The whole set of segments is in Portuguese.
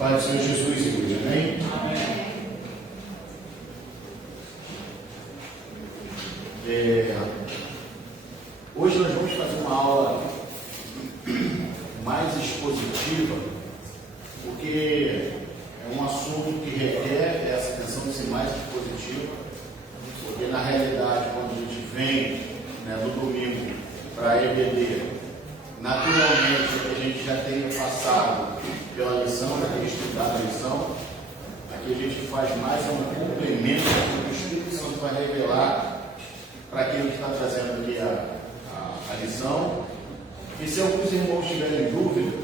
Pai do Senhor Jesus, igreja, amém? Hoje nós vamos fazer uma aula mais expositiva, porque é um assunto que requer essa atenção de ser mais expositiva, porque na realidade, quando a gente vem no domingo para a EBD, naturalmente a gente já tenha passado pela lição, já tenha estudado a lição, aqui a gente faz mais um complemento que o Espírito Santo vai revelar para aquele que está trazendo aqui a lição. E se alguns irmãos tiverem dúvida,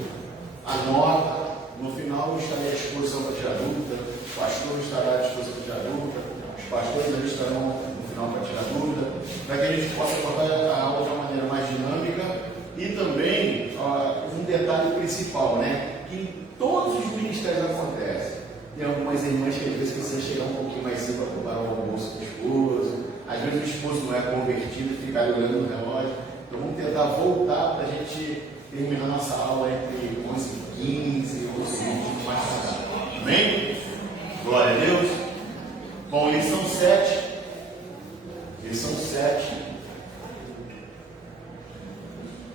anota. No final eu estarei à disposição para tirar dúvida, o pastor estará à disposição para tirar dúvida, os pastores ali estarão no final para tirar dúvida, para que a gente possa abordar a aula de uma maneira mais dinâmica. E também um detalhe principal, que em todos os ministérios acontece. Tem algumas irmãs que às vezes precisam chegar um pouquinho mais cedo para preparar o almoço do esposo, às vezes o esposo não é convertido e fica olhando no relógio. Então vamos tentar voltar para a gente terminar nossa aula entre 11h15 ou 11h20 mais tarde. Amém? Glória a Deus. Bom, lição 7. Lição 7.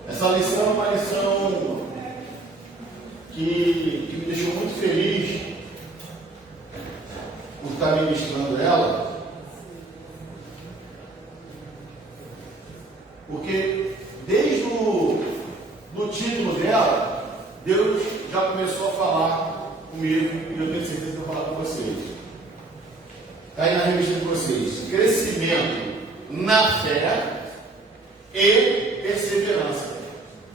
Essa lição é uma lição que me deixou muito feliz por estar ministrando ela, porque desde o título dela, Deus já começou a falar comigo e eu tenho certeza que eu vou falar com vocês. Está aí na revista de vocês: crescimento na fé e perseverança.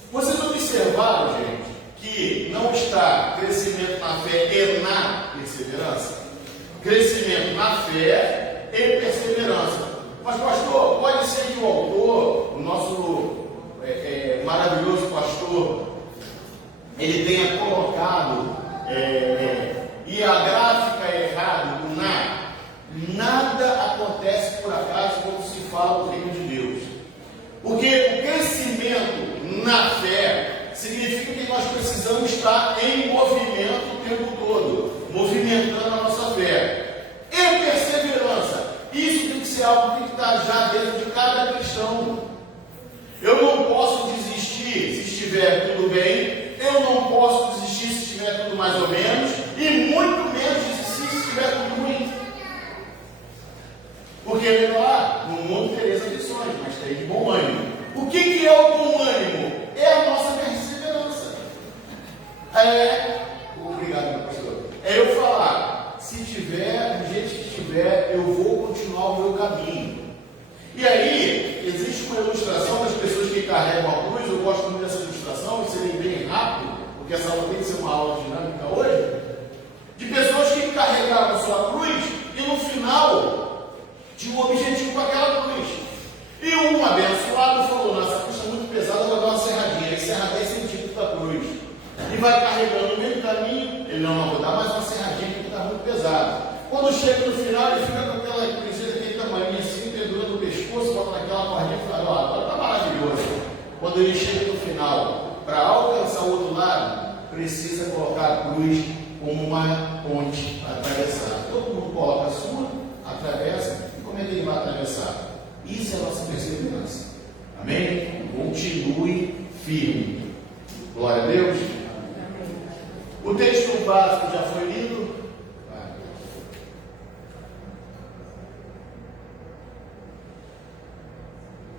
Vocês observaram, gente, que não está crescimento na fé e na perseverança? Crescimento na fé e perseverança. Mas, pastor, pode ser que o autor, o nosso maravilhoso pastor, ele tenha colocado e a gráfica é errada, o na. Nada acontece por acaso quando se fala do reino de Deus. Porque o crescimento na fé significa que nós precisamos estar em movimento o tempo todo, movimentando a nossa fé. E perseverança, isso tem que ser algo que tem que estar já dentro de cada cristão. Eu não posso desistir se estiver tudo bem, eu não posso desistir se estiver tudo mais ou menos, e muito menos desistir se estiver tudo ruim. Porque ele lá, no mundo tereis aflições, mas tereis de bom ânimo. O que é o bom ânimo? É a nossa perseverança. Obrigado, meu pastor. É eu falar, se tiver, do jeito que estiver, eu vou continuar o meu caminho. E aí, existe uma ilustração das pessoas que carregam a cruz. Eu gosto muito dessa ilustração, e seria bem rápido, porque essa aula tem que ser uma aula dinâmica hoje, de pessoas que carregaram a sua cruz e no final tinha um objetivo com aquela cruz. E um abençoado falou: nossa, cruz está muito pesada, eu vou dar uma serradinha. Ele serra 10 centímetros da cruz. E vai carregando no meio do caminho. Ele não vou dar mais uma serradinha porque está muito pesado. Quando chega no final, ele fica com aquela cruzeira daquele tamanho assim, pendurando o pescoço, bota naquela cordinha e fala: agora está maravilhoso. Quando ele chega no final, para alcançar o outro lado, precisa colocar a cruz como uma ponte para atravessar. Todo mundo coloca a sua, atravessa. Como é que ele vai atravessar? Isso é a nossa perseverança. Amém? Continue firme. Glória a Deus. O texto básico já foi lido.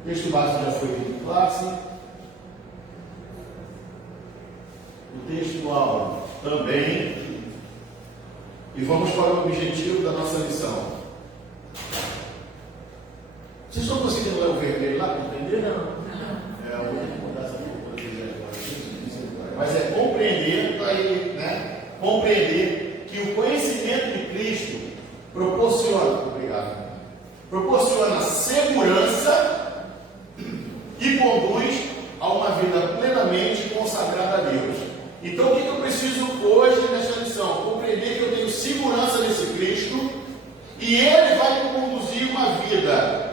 O texto básico já foi lido em classe. O textual também. E vamos para o objetivo da nossa lição. Vocês estão conseguindo ler o vermelho lá para entender, não? Eu vou mudar essa agora. Mas é compreender, compreender que o conhecimento de Cristo proporciona segurança e conduz a uma vida plenamente consagrada a Deus. Então, o que eu preciso hoje nesta lição? Compreender que eu tenho segurança nesse Cristo e Ele vai me conduzir uma vida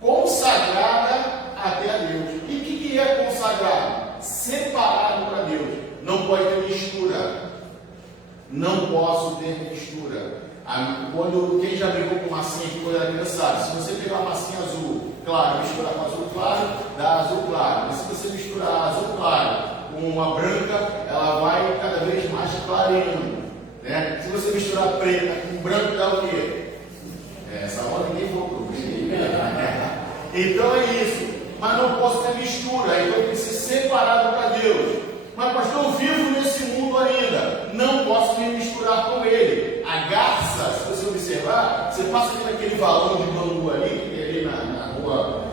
consagrada até a Deus. E o que é consagrado? Separado para Deus. Não pode ter mistura. Não posso ter mistura. Quem já brincou com massinha que quando era criança sabe, se você pegar uma massinha azul claro, misturar com azul claro, dá azul claro. Mas se você misturar azul claro com uma branca, ela vai cada vez mais clareando, né? Se você misturar preta com branco, dá o quê? Essa hora ninguém voltou. Então é isso. Mas não posso ter mistura, então eu tenho que ser separado para Deus. Mas pastor, eu vivo nesse mundo ainda, não posso me misturar com ele. A garça, se você observar, você passa aqui naquele valão de bambu ali, que tem ali na rua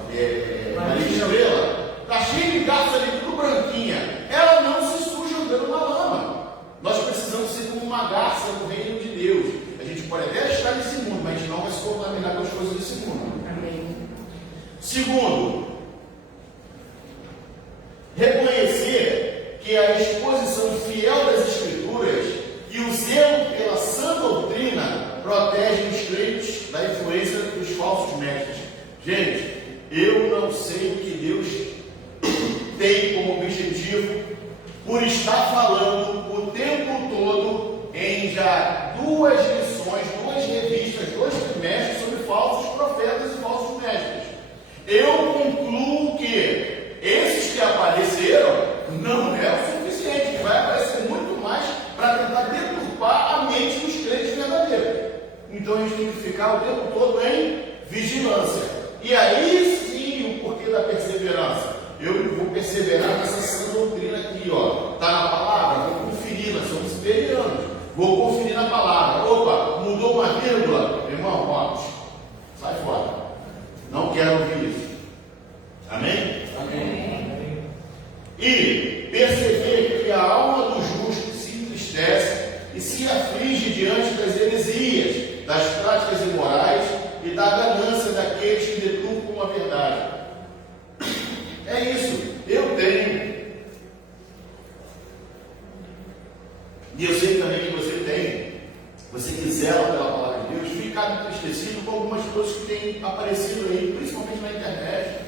Maria Estrela, está cheio de garça ali, tudo branquinha. Ela não se suja andando na lama. Nós precisamos ser como uma garça no reino de Deus. A gente pode até estar nesse mundo, mas a gente não vai se contaminar com as coisas desse mundo. Amém. Segundo, reconhecer que a exposição fiel das Escrituras e o zelo pela sã doutrina protegem os crentes da influência dos falsos mestres. Gente, eu não sei o que Deus tem como objetivo por estar falando o tempo todo em já 2 lições, 2 revistas, 2 trimestres sobre falsos profetas e falsos mestres. Eu concluo que esses que apareceram não é o suficiente, que vai aparecer muito mais para tentar deturpar a mente dos crentes verdadeiros. Então a gente tem que ficar o tempo todo em vigilância. E aí sim o porquê da perseverança. Eu vou perseverar nessa sã doutrina aqui, ó. Está na palavra, vou conferir, nós somos siberianos. Vou conferir na palavra. Opa, mudou uma vírgula. Irmão, ó, sai fora. Não quero ouvir isso. Amém? Amém. E perceber que a alma do justo se entristece e se aflige diante das heresias, das práticas imorais e da ganância daqueles que deturpam a verdade. É isso. Eu tenho. E eu sei também que você tem. Você que zela pela palavra de Deus, ficar entristecido com algumas coisas que têm aparecido aí, principalmente na internet.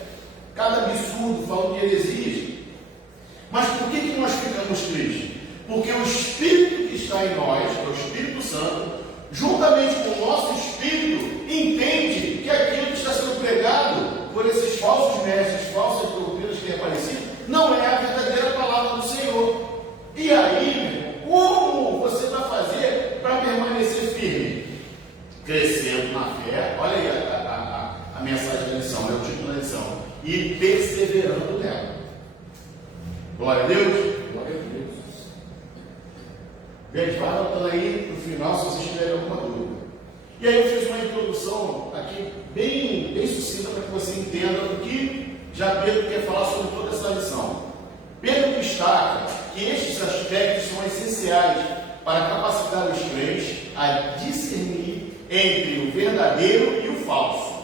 Cada absurdo falando de heresias. Mas por que nós ficamos tristes? Porque o Espírito que está em nós, que é o Espírito Santo, juntamente com o nosso Espírito, entende que aquilo que está sendo pregado por esses falsos mestres, falsas doutrinas que têm aparecido, não é a verdadeira palavra do Senhor. E aí, como você vai fazer para permanecer firme? Crescendo na fé. Olha aí a mensagem da lição, é o título da lição. E perseverando nela. Glória a Deus. Glória a Deus. Gente, vai anotando aí no final se vocês tiverem alguma dúvida. E aí eu fiz uma introdução aqui bem sucinta para que você entenda o que já Pedro quer falar sobre toda essa lição. Pedro destaca que estes aspectos são essenciais para capacitar os crentes a discernir entre o verdadeiro e o falso.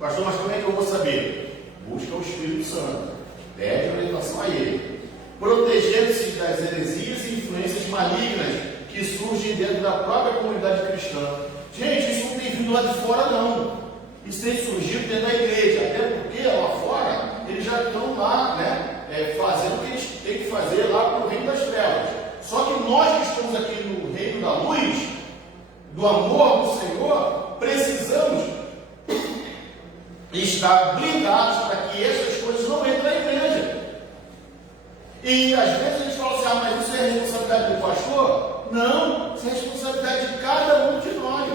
Pastor, mas como é que eu vou saber? Busca o Espírito Santo. Pede orientação a ele. Protegendo-se das heresias e influências malignas que surgem dentro da própria comunidade cristã. Gente, isso não tem vindo lá de fora, não. Isso tem surgido dentro da igreja. Até porque lá fora, eles já estão lá, né? Fazendo o que eles têm que fazer lá para o reino das trevas. Só que nós que estamos aqui no reino da luz, do amor do Senhor, precisamos estar blindados para que essas coisas não entrem na igreja. E às vezes a gente fala assim, mas isso é responsabilidade do pastor? Não, isso é responsabilidade de cada um de nós.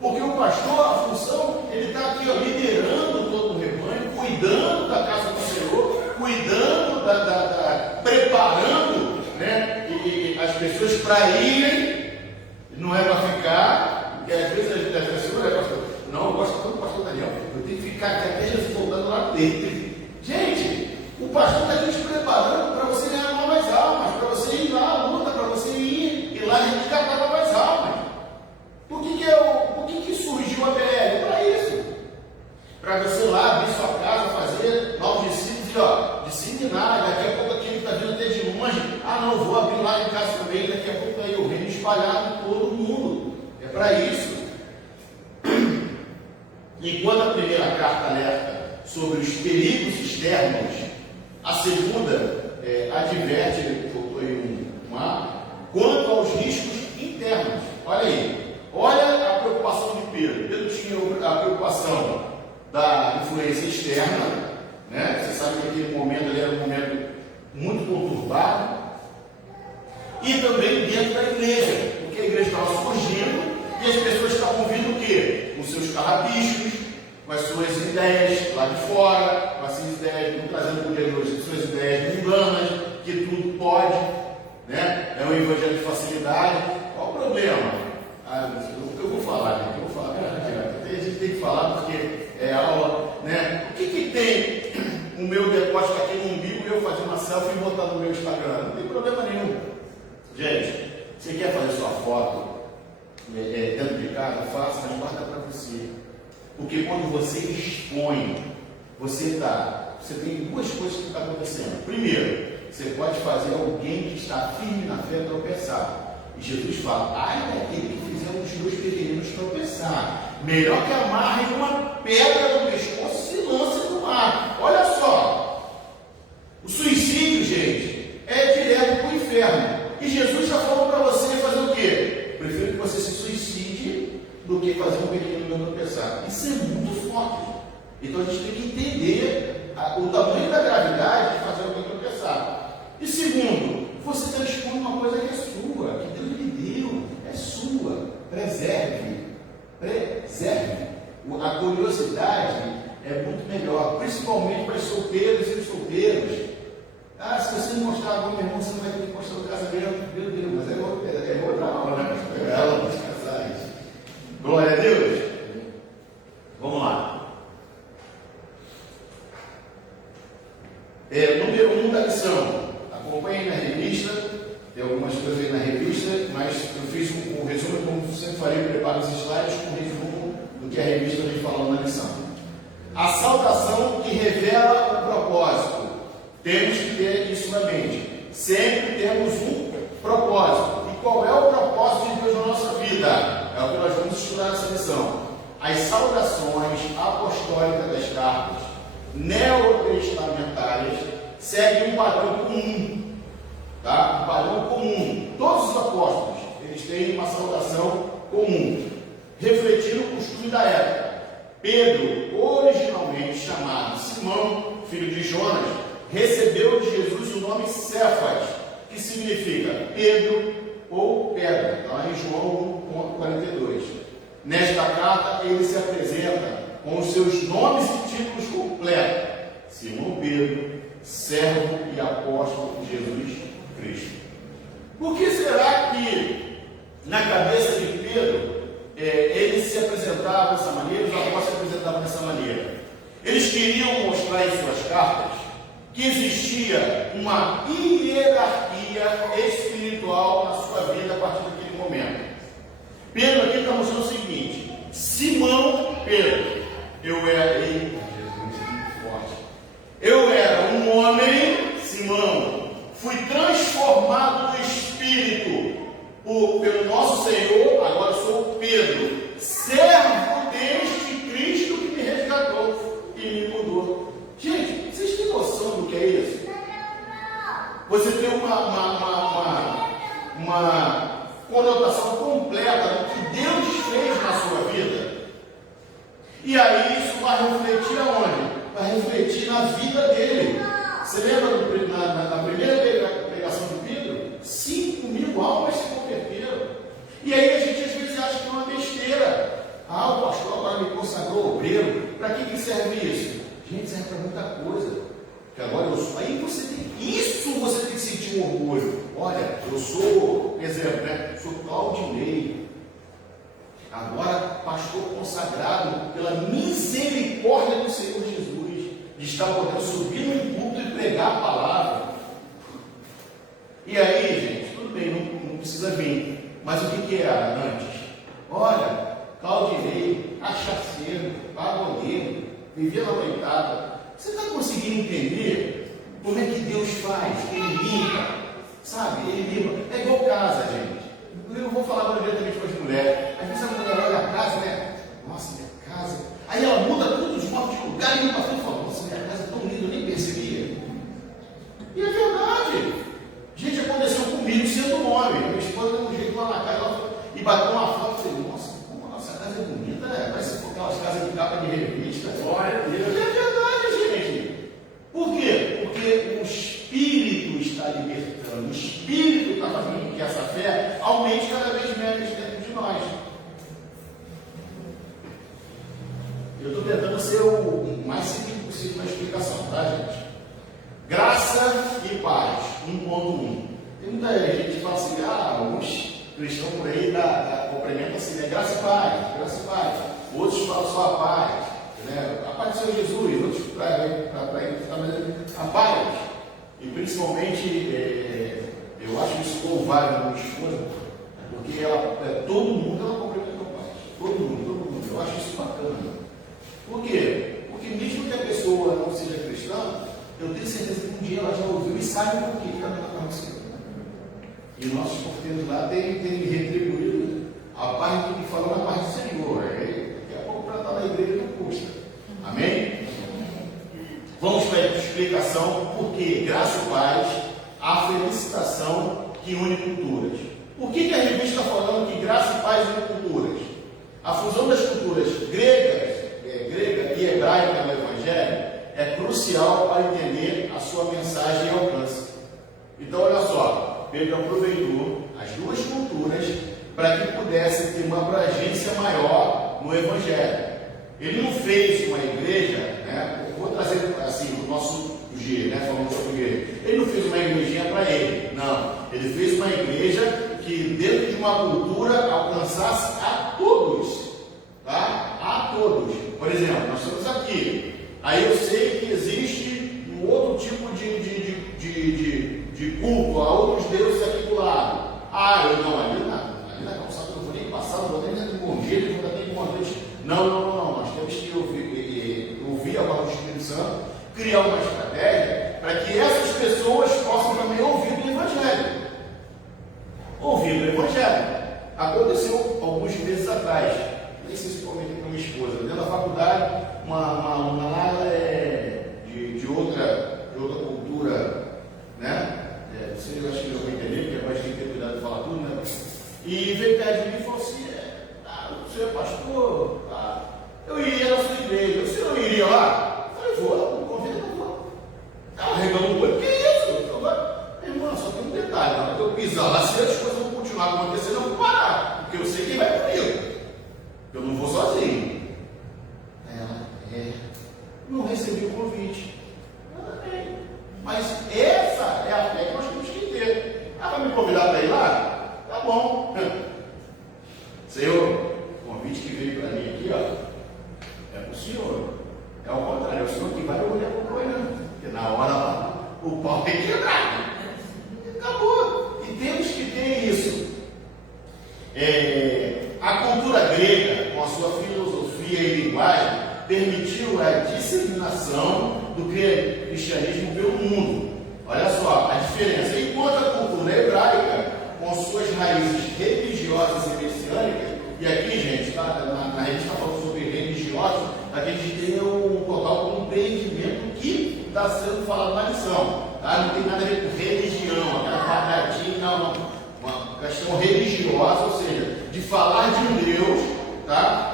Porque o pastor, a função, ele está aqui ó, liderando todo o rebanho, cuidando da casa do Senhor, cuidando, preparando, né, e as pessoas para irem, não é para ficar, porque às vezes a gente acha assim, olha pastor, não, eu gosto tanto do pastor Daniel, eu tenho que ficar aqui até Jesus voltando lá dentro. Gente, o pastor está aqui te preparando para você ganhar mais almas, para você ir lá à luta, para você ir lá a gente catava mais almas. Por que surgiu a BL? Para isso. Para você lá abrir sua casa, fazer novos discípulos e ó, disseminar, daqui a pouco aquele que está vindo até de longe, não, vou abrir lá em casa também, daqui a pouco aí o reino espalhado em todo o mundo. É para isso. Enquanto a primeira carta alerta sobre os perigos externos, a segunda adverte, botou aí um A, quanto aos riscos internos. Olha aí, olha a preocupação de Pedro. Pedro tinha a preocupação da influência externa, né? Você sabe que aquele momento ali era um momento muito conturbado, e também dentro da igreja, porque a igreja estava surgindo e as pessoas estavam vindo o quê? Com seus carrapichos, com as suas ideias lá de fora, com as suas ideias, trazendo para o dia de hoje, as suas ideias mundanas, que tudo pode, né? É um evangelho de facilidade. Qual o problema? Eu vou falar, gente, eu vou falar, a gente tem que falar porque é aula, né? O que tem o meu depósito aqui no umbigo e eu fazer uma selfie e botar no meu Instagram? Não tem problema nenhum. Gente, você quer fazer sua foto dentro de casa? Faça, mas guarda para você. Porque quando você expõe, você tem duas coisas que estão acontecendo. Primeiro, você pode fazer alguém que está firme na fé tropeçar. E Jesus fala, ai daquele que fizer um dos dois pequeninos tropeçar. Melhor que amarre uma pedra no pescoço e se lance no mar. Olha só, o suicídio, gente, é direto para o inferno. E Jesus está falando para você fazer o quê? Prefiro que você se suicide do que fazer um pequeno não tropeçar. Isso é muito forte. Então a gente tem que entender o tamanho da gravidade de fazer alguém tropeçar. E segundo, você está expondo uma coisa que é sua, que Deus lhe deu, é sua. Preserve. A curiosidade é muito melhor, principalmente para os solteiros e os solteiros. Se você não mostrar algum irmão, você não vai ter que mostrar o casamento. Meu Deus, mas é outra aula, né? É aula dos casais. Glória a Deus. Vamos lá. Número 1 da lição. Acompanhe na revista. Tem algumas coisas aí na revista, mas eu fiz um resumo, como sempre falei, preparo os slides com um resumo do que a revista vem falando na lição. A saudação que revela o propósito. Temos que ter isso na mente. Sempre temos um propósito. E qual é o propósito de Deus na nossa vida? É o que nós vamos estudar nessa lição. As saudações apostólicas das cartas neotestamentárias seguem um padrão comum. Tá? Um padrão comum. Todos os apóstolos, eles têm uma saudação comum, refletindo o costume da época. Pedro, originalmente chamado Simão, filho de Jonas, recebeu de Jesus o nome Cefas, que significa Pedro ou pedra. Está lá em João 1,42. Nesta carta, ele se apresenta com os seus nomes e títulos completos: Simão Pedro, servo e apóstolo de Jesus Cristo. Por que será que na cabeça de Pedro ele se apresentava dessa maneira, os apóstolos se apresentavam dessa maneira? Eles queriam mostrar em suas cartas que existia uma hierarquia espiritual na sua vida a partir daquele momento. Pedro aqui está mostrando o seguinte: Simão Pedro, eu era, Jesus, muito forte. Eu era um homem, Simão, fui transformado no Espírito pelo nosso Senhor, agora sou Pedro, servo deste Cristo que me resgatou e me mudou. Gente, vocês têm noção do que é isso? Você tem uma conotação completa do que Deus fez na sua vida. E aí isso vai refletir aonde? Vai refletir na vida dele. Você lembra na primeira pregação de Pedro? 5.000 almas se converteram. E aí a gente às vezes acha que é uma besteira. O pastor agora me consagrou obreiro. Para que serve isso? Gente, serve para muita coisa. Que agora eu sou. Aí você tem que sentir um orgulho. Olha, eu sou, exemplo, né? Sou Claudinei. Agora, pastor consagrado pela misericórdia do Senhor Jesus, de estar podendo subir no culto e pregar a palavra. E aí, gente, tudo bem, não precisa vir. Mas o que era antes? Olha, Claudinei, cachaceiro, pagodeiro, vivia na noitada. Você está conseguindo entender como é que Deus faz? Ele limpa, sabe? Ele limpa. É igual casa, gente. Eu vou falar agora diretamente com as mulheres. Às vezes a mulher olha a casa, né? Nossa, minha casa. Aí ela muda tudo de modo de lugar e limpa tudo e fala: nossa, minha casa é tão linda, eu nem percebia. E é verdade. Gente, aconteceu comigo sendo um homem. bateu uma foto e falei, nossa, como a nossa casa é bonita, né? Parece aquelas casas de capa de revista. Glória a Deus. E é verdade, gente. Por quê? Porque o Espírito está libertando, o Espírito está fazendo com que essa fé aumente cada vez mais dentro de nós. Eu estou tentando ser o mais simples possível na explicação, tá, gente? Graça e paz, 1.1. Tem muita gente que fala assim, alguns cristãos por aí complementam assim, né? Graça e paz. Outros falam só a paz, né? A paz do Senhor Jesus, outros para a paz. E principalmente, eu acho isso louvável na minha esposa, porque todo mundo ela complementa a paz. Todo mundo. Eu acho isso bacana. Por quê? Porque mesmo que a pessoa não seja cristã, eu tenho certeza que um dia ela já ouviu e sabe por que está acontecendo. E nossos porteiros lá têm retribuído a paz do que fala na paz do Senhor. Daqui a pouco para estar na igreja não custa. Amém? Vamos para a explicação por que graça e paz, a felicitação que une culturas. Por que a revista está falando que graça e paz une culturas? A fusão das culturas grega e hebraica no Evangelho é crucial para entender a sua mensagem e alcance. Então, olha só, Pedro aproveitou as duas culturas para que pudesse ter uma abrangência maior no Evangelho. Ele não fez uma igreja, né? Vou trazer assim o nosso dia, né? Falando sobre igreja. Ele não fez uma igrejinha para ele, não. Ele fez uma igreja que dentro de uma cultura alcançasse a todos, tá? A todos. Por exemplo, nós estamos aqui. Aí eu sei que existe um outro tipo de culto a outros deuses aqui do lado. Ali na calçada eu não vou nem passar, não vou nem morrer, não vou nem morrer. Não. Nós temos que ouvir a voz do Espírito Santo, criar uma estratégia para que essas pessoas possam também ouvir o Evangelho. Ouvir o Evangelho. Aconteceu alguns meses atrás, nem sei se comentei com a minha esposa, dentro da faculdade, uma aluna lá de outra cultura, né? Eu acho que eu vou entender, porque agora a gente tem que ter cuidado de falar tudo, né? E veio perto de mim e falou assim: o senhor é pastor, eu iria na sua igreja, o senhor não iria lá? Eu falei: vou, convida, não vou. Ela arregando o olho: que isso? Irmã, só tem um detalhe: na hora que eu pisar lá, se as coisas vão continuar acontecendo, eu vou parar, porque eu sei quem vai comigo, eu não vou sozinho. Não recebi o convite. Mas essa é a fé que nós temos que ter. Vai me convidar para ir lá? Tá bom. Senhor, o convite que veio para mim aqui, é para o Senhor. É ao contrário, é o Senhor que vai olhar acompanhando. Porque na hora lá, o pau tem que quebrar. Acabou. E temos que ter isso. A cultura grega, com a sua filosofia e linguagem, permitiu a disseminação do cristianismo pelo mundo. Olha só a diferença. Enquanto a cultura hebraica, com suas raízes religiosas e messiânicas, e aqui, gente, na gente está falando sobre religiosos, aqui a gente tem um total compreendimento que está sendo falado na lição. Tá? Não tem nada a ver com religião, aquela quadradinha, não. Uma questão religiosa, ou seja, de falar de um Deus, tá?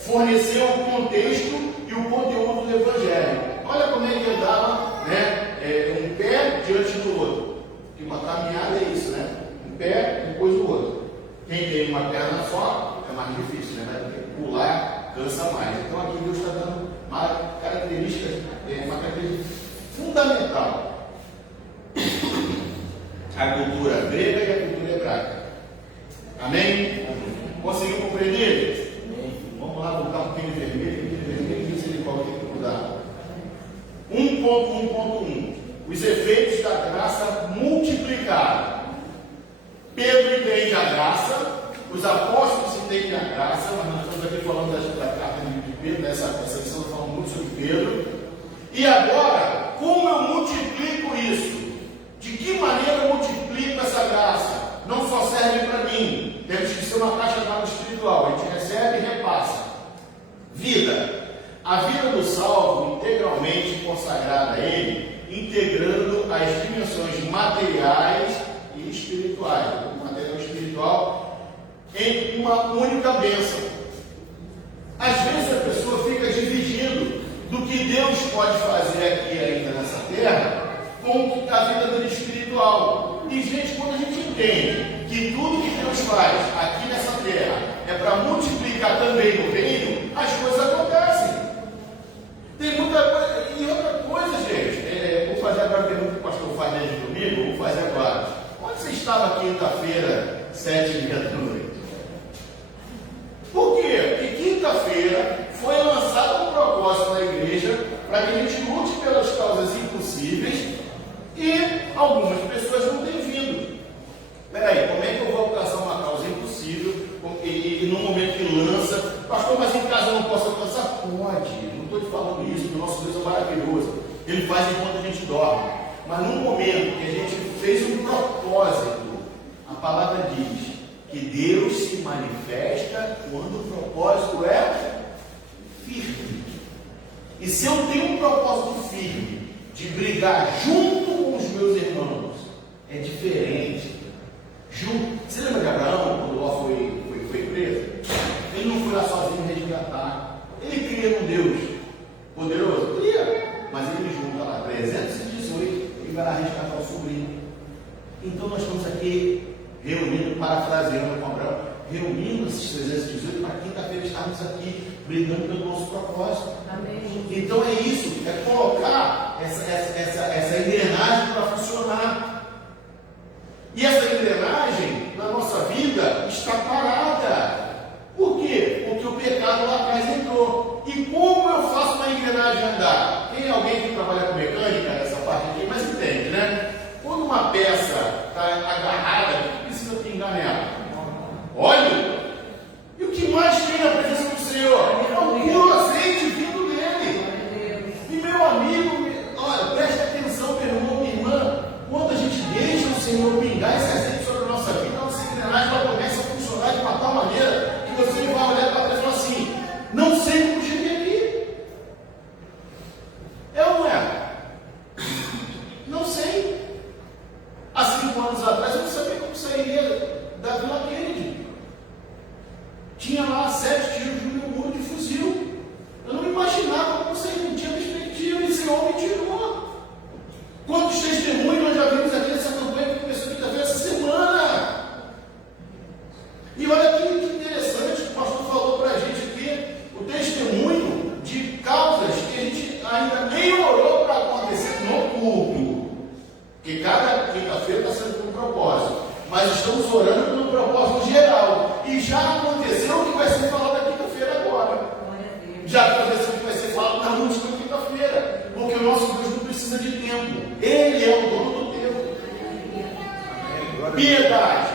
Fornecer o contexto e o conteúdo do Evangelho. Olha como é que andava, né? Um pé diante do outro. Que uma caminhada é isso, né? Um pé depois do outro. Quem tem uma perna só é mais difícil, né? Vai ter que pular, cansa mais. Então aqui Deus está dando uma característica fundamental. A cultura grega e a cultura hebraica. Amém? Conseguiu compreender? Vamos lá voltar um pouquinho de vermelho, misericórdia, tem que mudar. 1.1.1. Os efeitos da graça multiplicados. Pedro entende a graça, os apóstolos entendem a graça, mas nós estamos aqui falando da carta de Pedro, essa lição está falando muito sobre Pedro. E agora, como eu multiplico isso? De que maneira eu multiplico essa graça? Não só serve para mim, temos que ser uma caixa d'água espiritual, a gente recebe e repassa. Vida. A vida do salvo integralmente consagrada a ele, integrando as dimensões materiais e espirituais. O material espiritual em uma única bênção. Às vezes a pessoa fica dividindo do que Deus pode fazer aqui ainda nessa terra com a vida dele espiritual. E, gente, quando a gente entende que tudo que Deus faz aqui nessa terra é para multiplicar também no reino, as coisas acontecem. Tem muita coisa. E outra coisa, gente, vou fazer agora a pergunta que o pastor faz desde domingo, vou fazer agora. Onde você estava quinta-feira, 7h30 da noite? Por quê? Porque quinta-feira foi lançado um propósito na igreja para que a gente lute pelas causas impossíveis e algumas pessoas não têm vindo. Peraí, como é que eu vou alcançar uma causa impossível e no momento que lança, pastor, mas em casa eu não posso alcançar? Pode, não estou te falando isso, porque o nosso Deus é maravilhoso, ele faz enquanto a gente dorme. Mas no momento que a gente fez um propósito, a palavra diz que Deus se manifesta quando o propósito é firme. E se eu tenho um propósito firme de brigar junto com os meus irmãos, é diferente. Você lembra de Abraão, quando Ló foi preso? Ele não foi lá sozinho resgatar. Ele cria num Deus poderoso? Cria. Mas ele junta lá 318 e vai lá resgatar o sobrinho. Então nós estamos aqui reunindo, parafraseando com Abraão, reunindo esses 318 para quinta-feira estarmos aqui brigando pelo nosso propósito. Amém. Então é isso, é colocar essa engrenagem para funcionar. E essa engrenagem na nossa vida está parada. Por quê? Porque o pecado lá atrás entrou. E como eu faço uma engrenagem andar? Tem alguém que trabalha com mecânica nessa parte aqui, mas entende, né? Quando uma peça está agarrada, o que precisa pingar nela? Óleo. E o que mais tem na presença do Senhor? É o puro azeite vindo dele. E meu amigo, olha, preste atenção, meu irmão, minha irmã. Quando a gente deixa o Senhor pingar esse azeite sobre a nossa vida, a nossa engrenagem vai começar a funcionar de uma tal maneira que você vai olhar para trás e falar assim: não sei como cheguei aqui. É ou não é? Não sei. Há 5 anos atrás eu não sabia como sairia da Vila Kennedy. Tinha lá 7 tiros no meu muro de fuzil. Eu não imaginava como sair, não tinha perspectiva, e esse homem tirou. Quantos testemunhos nós já vimos aqui nessa campanha que começou quinta-feira essa semana? E olha que interessante que o pastor falou para a gente aqui, o testemunho de causas que a gente ainda nem orou para acontecer no culto. Porque cada quinta-feira está sendo com um propósito. Mas estamos orando pelo propósito geral. E já aconteceu o que vai ser falado na quinta-feira agora. Já aconteceu o que vai ser falado na última quinta-feira. Porque o nosso Deus não precisa de tempo. Ele é o dono do tempo. Piedade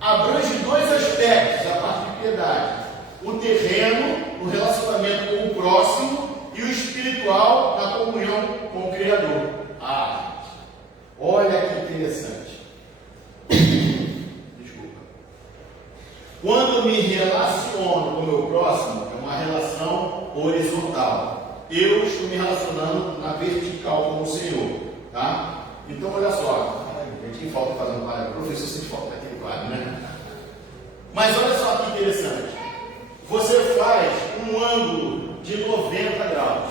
abrange 2 aspectos a parte de piedade: o terreno, o relacionamento com o próximo, e o espiritual, na comunhão com o Criador. Olha que interessante. Desculpa. Quando eu me relaciono com o meu próximo, é uma relação horizontal. Eu estou me relacionando na vertical com o Senhor, tá? Então, olha só. Quem falta fazendo palha, professor, sempre falta aquele quadro, né? Mas olha só que interessante. Você faz um ângulo de 90 graus.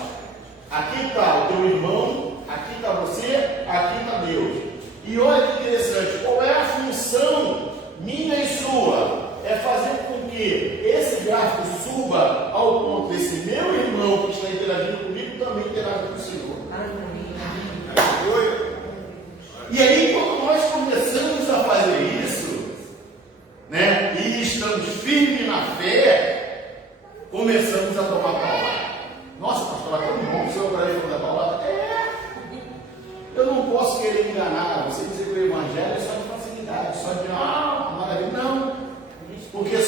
Aqui está o teu irmão, aqui está você, aqui está Deus. E olha que interessante. Qual é a função minha e sua? É fazer com que esse gráfico suba ao ponto desse meu irmão que está interagindo comigo também interaja com o Senhor. E aí, quando nós começamos a fazer isso, né, e estamos firmes na fé, começamos a tomar paulada. Nossa, pastor, é tão bom o senhor para aí falando da paulada. Eu não posso querer enganar você, dizer que o evangelho é só de facilidade, só de maravilha. Não, porque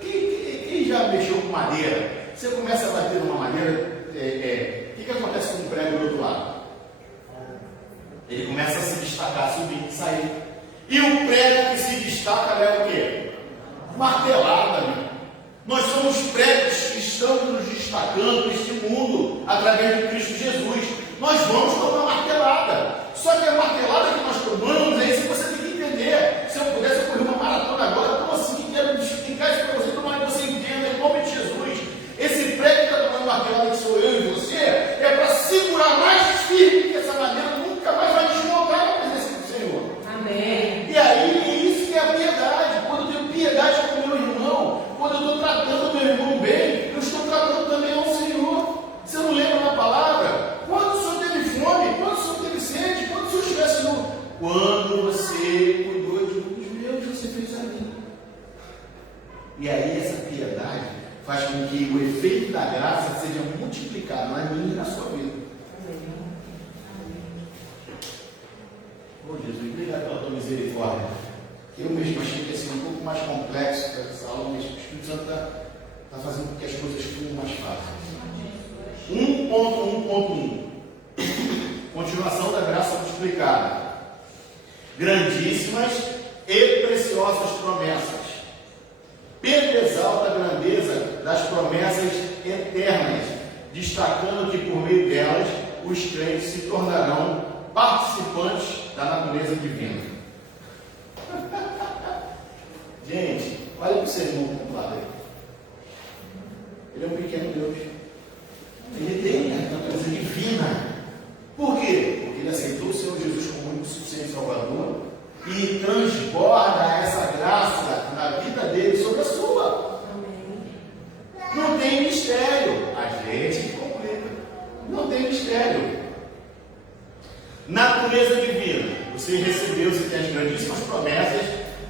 quem já mexeu com madeira, você começa a bater numa madeira, o que acontece com o prego do outro lado? Ele começa a se destacar, subir e sair. E o prego que se destaca leva o quê? Martelada, né? Nós somos pregos que estamos nos destacando neste mundo através de Cristo Jesus. Nós vamos tomar martelada. Só que a martelada que nós tomamos é isso que você tem que entender. Se eu pudesse correr uma maratona agora, E aí essa piedade faz com que o efeito da graça seja multiplicado na minha e na sua vida. Oh, Jesus, obrigado pela tua misericórdia. Eu mesmo achei que ia ser um pouco mais complexo para essa aula, mas o Espírito Santo está fazendo com que as coisas fluam mais fáceis. 1.1.1 Continuação da graça multiplicada. Grandíssimas e preciosas promessas. Pedro exalta a grandeza das promessas eternas, destacando que por meio delas os crentes se tornarão participantes da natureza divina. Gente, olha para o seu irmão do lado aí. Ele é um pequeno Deus. Ele tem a natureza divina. Por quê? Porque ele aceitou o Senhor Jesus como único suficiente Salvador e transborda essa graça na vida dele sobre a sua. Não tem mistério. A gente complica. Não tem mistério. Natureza divina. Você recebeu, você tem as grandíssimas promessas,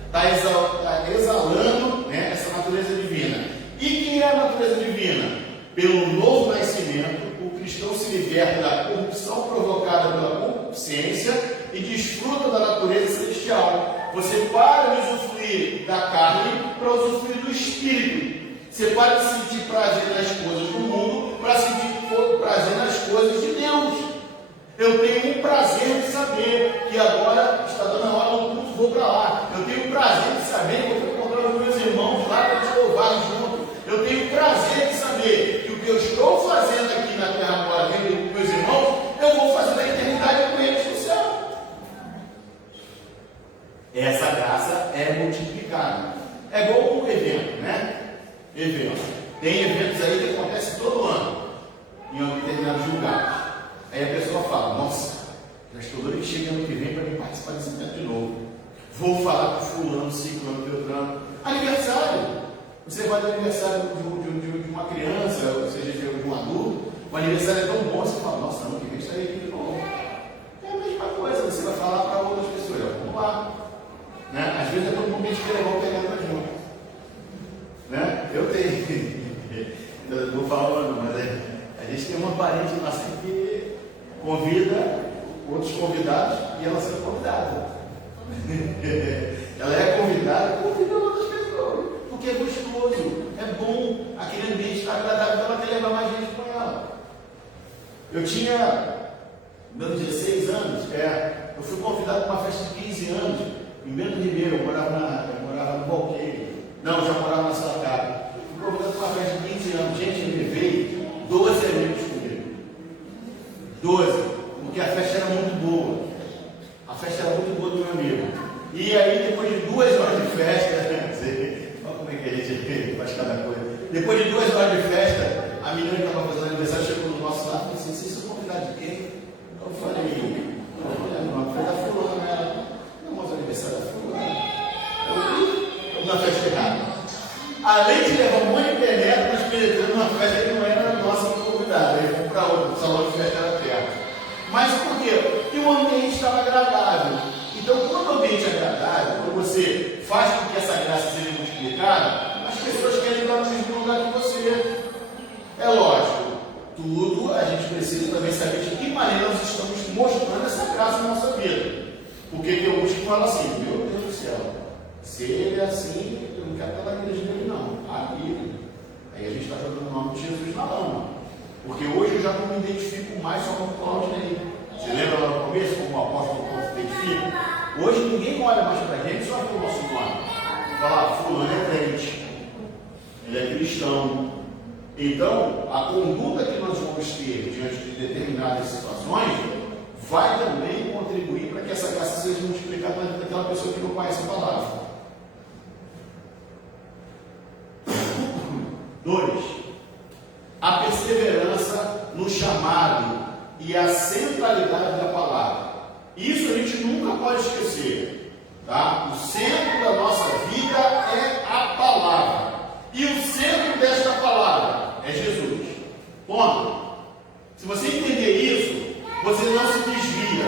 está exalando, né, essa natureza divina. E que é a natureza divina? Pelo novo nascimento, o cristão se liberta da corrupção provocada pela concupiscência e desfruta da natureza celestial. Você para de usufruir da carne para usufruir do espírito. Você para de sentir prazer nas coisas do mundo para sentir prazer nas coisas de Deus. Eu tenho um prazer de saber que agora está dando a hora do culto, vou para lá. Eu tenho o prazer de saber que eu vou encontrar os meus irmãos lá para te louvar junto. Eu tenho o prazer de saber que o que eu estou fazendo aqui na terra agora, vendo com meus irmãos, eu vou fazer na eternidade com eles no céu. Essa graça é multiplicada. É igual um evento, né? Evento. Tem eventos aí que acontecem todo ano, em determinados lugares. Aí a pessoa fala, nossa, já estou doido que chega ano que vem para me participar desse evento de novo. Vou falar com fulano, ciclano, beltrano. Aniversário. Você vai no aniversário de uma criança, ou seja, de um adulto. O aniversário é tão bom, você fala, nossa, ano que vem estarei aqui de novo. É a mesma coisa, você vai falar para outras pessoas, vamos lá. Né? Às vezes é todo mundo que a gente quer levar o pegado junto. Né? Eu tenho, eu vou falar o nome, mas a gente tem uma parente nossa que convida outros convidados e ela sendo convidada. Ela é convidada e convida outras pessoas, porque é gostoso, é bom, aquele ambiente está agradável, ela quer levar mais gente com ela. Eu tinha meus 16 anos, eu fui convidado para uma festa de 15 anos em Bento Ribeiro, eu morava no Valqueire. Não, já morava na Sorocaba. Fui convidado para uma festa de 15 anos. Gente, eu levei 12 amigos comigo. 12, porque a festa era muito boa. A festa era muito boa do meu amigo. E aí, depois de 2 horas de festa, olha como é que a gente faz cada coisa. Depois de 2 horas de festa, a menina que estava fazendo aniversário chegou do nosso lado e falou assim: vocês são convidados de quem? Eu falei, não, foi da fulana, né? Não, mas o aniversário da fulana. Eu na festa errada. Além de levar um monte de penetra, nós penetramos numa festa que não era nossa convidada. Aí fomos para outra, o salão de festa era perto. Mas por quê? Porque o ambiente estava agradável. Então, quando o ambiente é agradável, quando você faz com que essa graça seja multiplicada, as pessoas querem estar no mesmo lugar que você. É lógico, tudo a gente precisa também saber de que maneira nós estamos mostrando essa graça na nossa vida. Porque tem alguns que falam assim: meu Deus do céu, se ele é assim, eu não quero estar na igreja dele, não. Aí a gente está jogando o nome de Jesus na lama. Porque hoje eu já não me identifico mais só como Claudinei. Você lembra lá no começo, como o apóstolo Paulo se identifica? Hoje ninguém olha mais para a gente só pelo nosso nome. Fala, fulano é crente, ele é cristão. Então, a conduta que nós vamos ter diante de determinadas situações vai também contribuir para que essa graça seja multiplicada na vida daquela pessoa que não conhece a palavra. 2. A perseverança no chamado e a centralidade da palavra. Isso a gente nunca pode esquecer. Tá? O centro da nossa vida é a palavra. E o centro desta palavra é Jesus. Ponto. Se você entender isso, você não se desvia.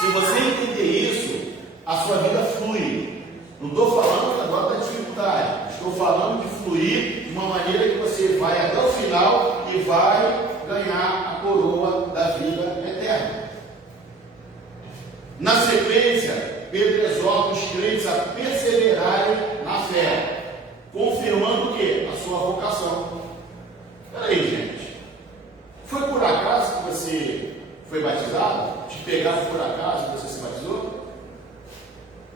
Se você entender isso, a sua vida flui. Não estou falando que agora está dificuldade. Estou Estou falando de fluir de uma maneira que você vai até o final e vai ganhar a coroa da vida eterna. Na sequência, Pedro exorta os crentes a perseverarem na fé, confirmando o quê? A sua vocação. Peraí, gente. Foi por acaso que você foi batizado? Te pegaram por acaso que você se batizou?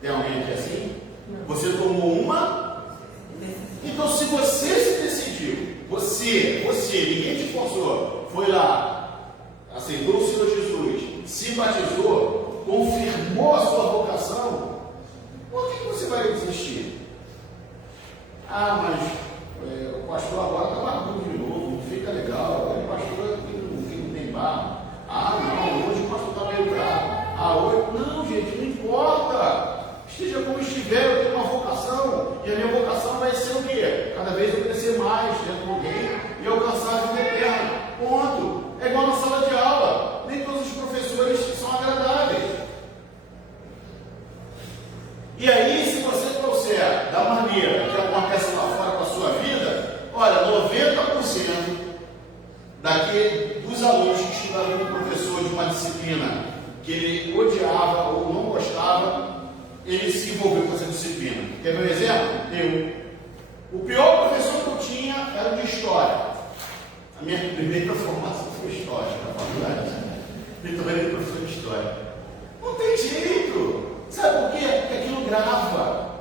Tem alguém aqui assim? Você tomou uma? Então, se você se decidiu, você, ninguém te forçou, foi lá, aceitou o Senhor Jesus, se batizou, confirmou a sua vocação, por que você vai desistir? Ah, mas o pastor agora está maduro de novo, não fica legal, o pastor não tem barro. Ah, não, hoje o pastor está meio bravo. Ah, hoje. Não, gente, não importa. Esteja como estiver, eu tenho uma vocação, e a minha vocação vai ser o quê? Cada vez eu crescer mais dentro de alguém e alcançar a vida eterna. Ponto. É igual na sala de aula. Nem todos os professores são agradáveis. E aí, se você trouxer da maneira que acontece lá fora com a sua vida, olha, 90% dos alunos que estudaram com o professor de uma disciplina que ele odiava ou não gostava, ele se envolveu com essa disciplina. Quer ver um exemplo? O pior professor que eu tinha era de História. A minha primeira formação foi História, na faculdade. Eu também era professor de História. Não tem jeito. Sabe por quê? Porque aquilo grava.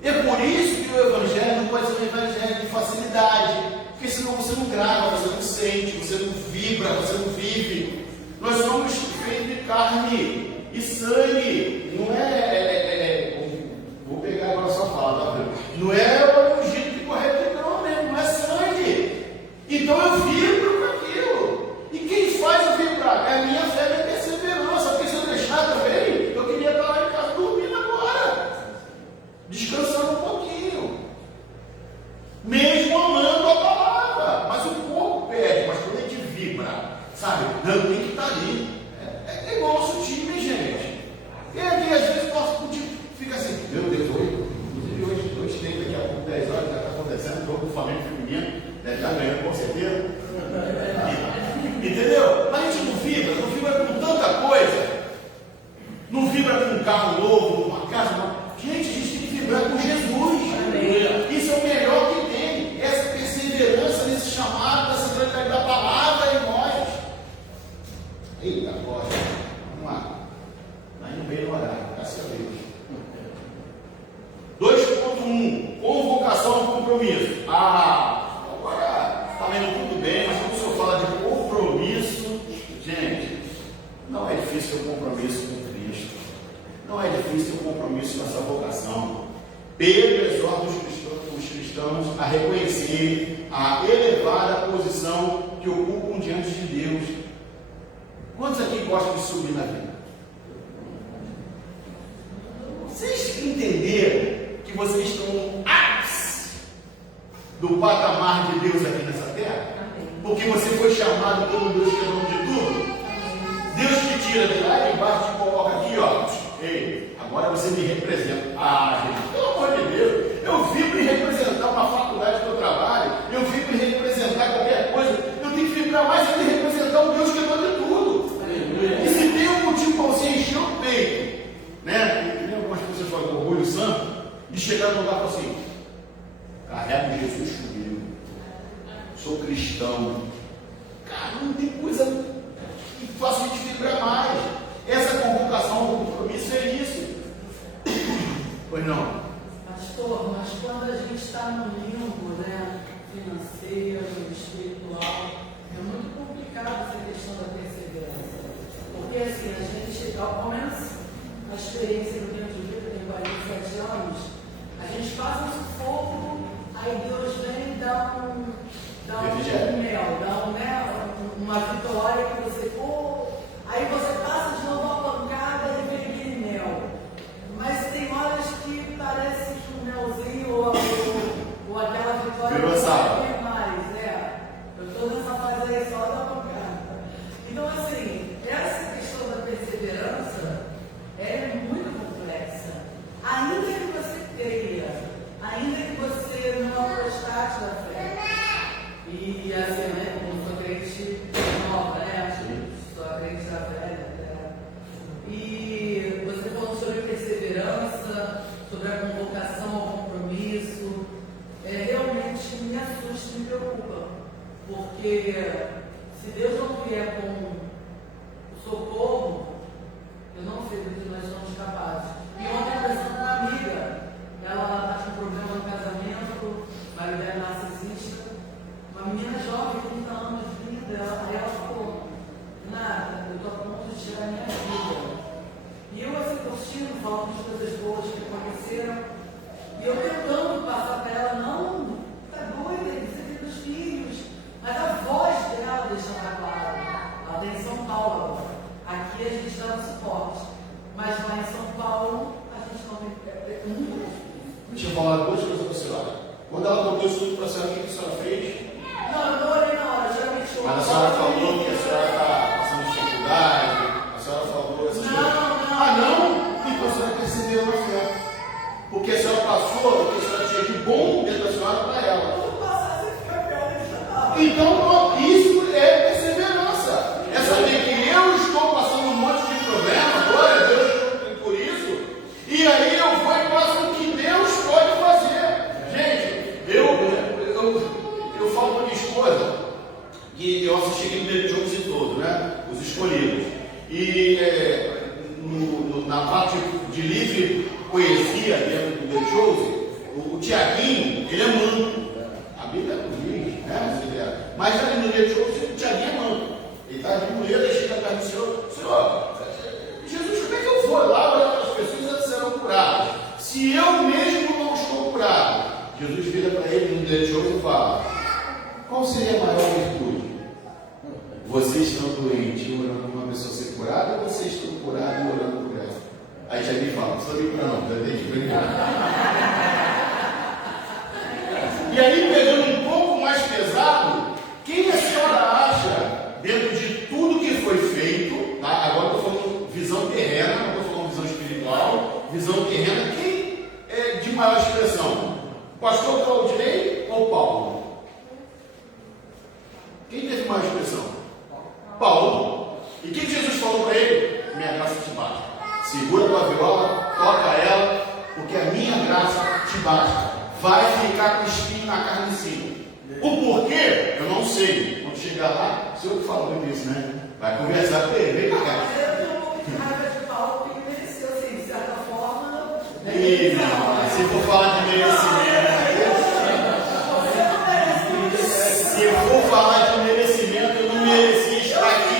É por isso que o Evangelho não pode ser um Evangelho de facilidade. Porque senão você não grava, você não sente, você não vibra, você não vive. Nós somos feitos de carne e sangue. Não vou pegar agora a sua fala, tá? Não é o jeito de correr de não, mesmo, não é sangue. Então eu vibro com aquilo. E quem faz eu vibrar? É a minha fé, é a minha perseverança. Porque se eu deixar também, eu queria estar lá em casa dormindo agora, descansando um pouquinho, mesmo amando a palavra. Mas o corpo pede, mas quando a gente vibra, sabe? Não, tem que estar ali. É igual nosso time, gente. E aqui, às vezes, nosso time fica assim, meu Deus, hoje tem daqui a pouco 10 horas, já está acontecendo o jogo do Flamengo feminino, deve estar ganhando com certeza. Entendeu? Mas a gente não vibra com tanta coisa, não vibra com um carro novo, uma casa nova. Gente, a gente tem que vibrar com Jesus. Isso é o melhor que tem, essa perseverança nesse chamado, da centralidade da palavra em nós. Eita, agora, vamos lá. Aí no meio do horário, graças a Deus. 2.1, convocação e compromisso. Agora está vendo tudo bem, mas quando o senhor fala de compromisso, gente, não é difícil ter um compromisso com Cristo. Não é difícil ter um compromisso com essa vocação. Pedro exorta os cristãos a reconhecer a elevada posição que ocupam diante de Deus. Quantos aqui gostam de subir na vida? Vocês entenderam que vocês estão no ápice do patamar de Deus aqui nessa terra? Porque você foi chamado pelo Deus que é dono de tudo. Deus te tira de lá e embaixo te coloca aqui, ó. Ei, agora você me representa. Gente, pelo amor de Deus, eu vibro em representar uma faculdade que eu trabalho, eu vibro em representar qualquer coisa, eu tenho que vibrar mais em representar o Deus que é dono de tudo. E se tem um motivo para você encher o peito, né? Que nem algumas pessoas falam com orgulho santo, de chegar no lugar e falar assim: carrego Jesus comigo, sou cristão. Cara, não tem coisa que faça a gente vibrar mais. Essa convocação do compromisso é isso. Pois não? Pastor, mas quando a gente está no limbo, né, financeiro, espiritual, é muito complicado essa questão da perseverança. Porque assim, a gente, ao menos a experiência do tempo de vida, tem 47 anos, a gente passa um sufoco, aí Deus vem e dá um mel, uma vitória que você, aí você passa de novo uma pancada e vem aquele mel. Mas tem horas que parece que um melzinho ou aquela vitória não vai mais, Eu estou nessa fase aí só da pancada. Então, assim, essa questão da perseverança é muito complexa. Ainda que você Porque se Deus não vier com o socorro, eu não sei do que nós somos capazes. E ontem, conversando com uma amiga, ela está com problema no casamento, marido é narcisista, uma menina jovem, 30 anos de vida, aí ela falou, nada, eu estou a ponto de tirar a minha vida. E eu assim, curtindo, falando de coisas boas que aconteceram, e eu tentando passar para ela, não, tá doida, você tem dos filhos, mas a voz dela deixava claro. Ela tem em São Paulo agora. Aqui a gente dá um suporte, mas lá em São Paulo a gente não tem. É muito difícil. Deixa eu falar duas coisas para a senhora. Quando ela contou isso tudo para a senhora, o que a senhora fez? Não, eu não olhei na hora, geralmente eu. Mas a senhora falou que a senhora está passando dificuldade, a senhora falou essas coisas. Ah, não? Então a senhora percebeu na fé. Porque a senhora passou o que a senhora tinha de bom dentro da senhora para ela. Quando passar, você fica perto. Então, pronto, isso é perseverança. É saber que eu estou passando um monte de problema, glória a Deus por isso, e aí eu vou e faço o que Deus pode fazer. Gente, eu falo para minha esposa que eu assisti aquele The Chosen todo, né? Os escolhidos. E na parte de livre poesia dentro do The Chosen, o Tiaguinho, ele é manco. A Bíblia não diz, né? Mas ali no The Chosen, o Tiaguinho é manco. Ele está de mulher, chega perto do Senhor, Jesus, como é que eu vou lá olhar para as pessoas e elas serão curadas? Se eu mesmo não estou curado, Jesus vira para ele no The Chosen e fala: qual seria a maior virtude? Você estando doente e orando para uma pessoa ser curada, ou você estando curado e orando por ela? Aí já me fala, não precisa me curar não, já deixa eu brincar. E aí, pegando um pouco mais pesado, quem a senhora acha, dentro de tudo que foi feito, tá? Agora eu estou falando visão terrena, não estou falando visão espiritual, visão terrena, quem é de maior expressão? Pastor Claudinei ou Paulo? Quem teve maior expressão? Paulo. E o que Jesus falou para ele? Minha graça te basta. Segura a tua viola, toca ela, porque a minha graça te basta. Vai ficar com espinho na carne de cima. O porquê? Eu não sei. Quando chegar lá, o senhor que falou disso, né? Vai conversar com ele. Vem cá. Eu tenho um pouco de raiva de Paulo, porque ele mereceu, assim, de certa forma. E não, se for falar de merecimento, Você não merece. se eu for falar de merecimento, eu não mereci estar aqui.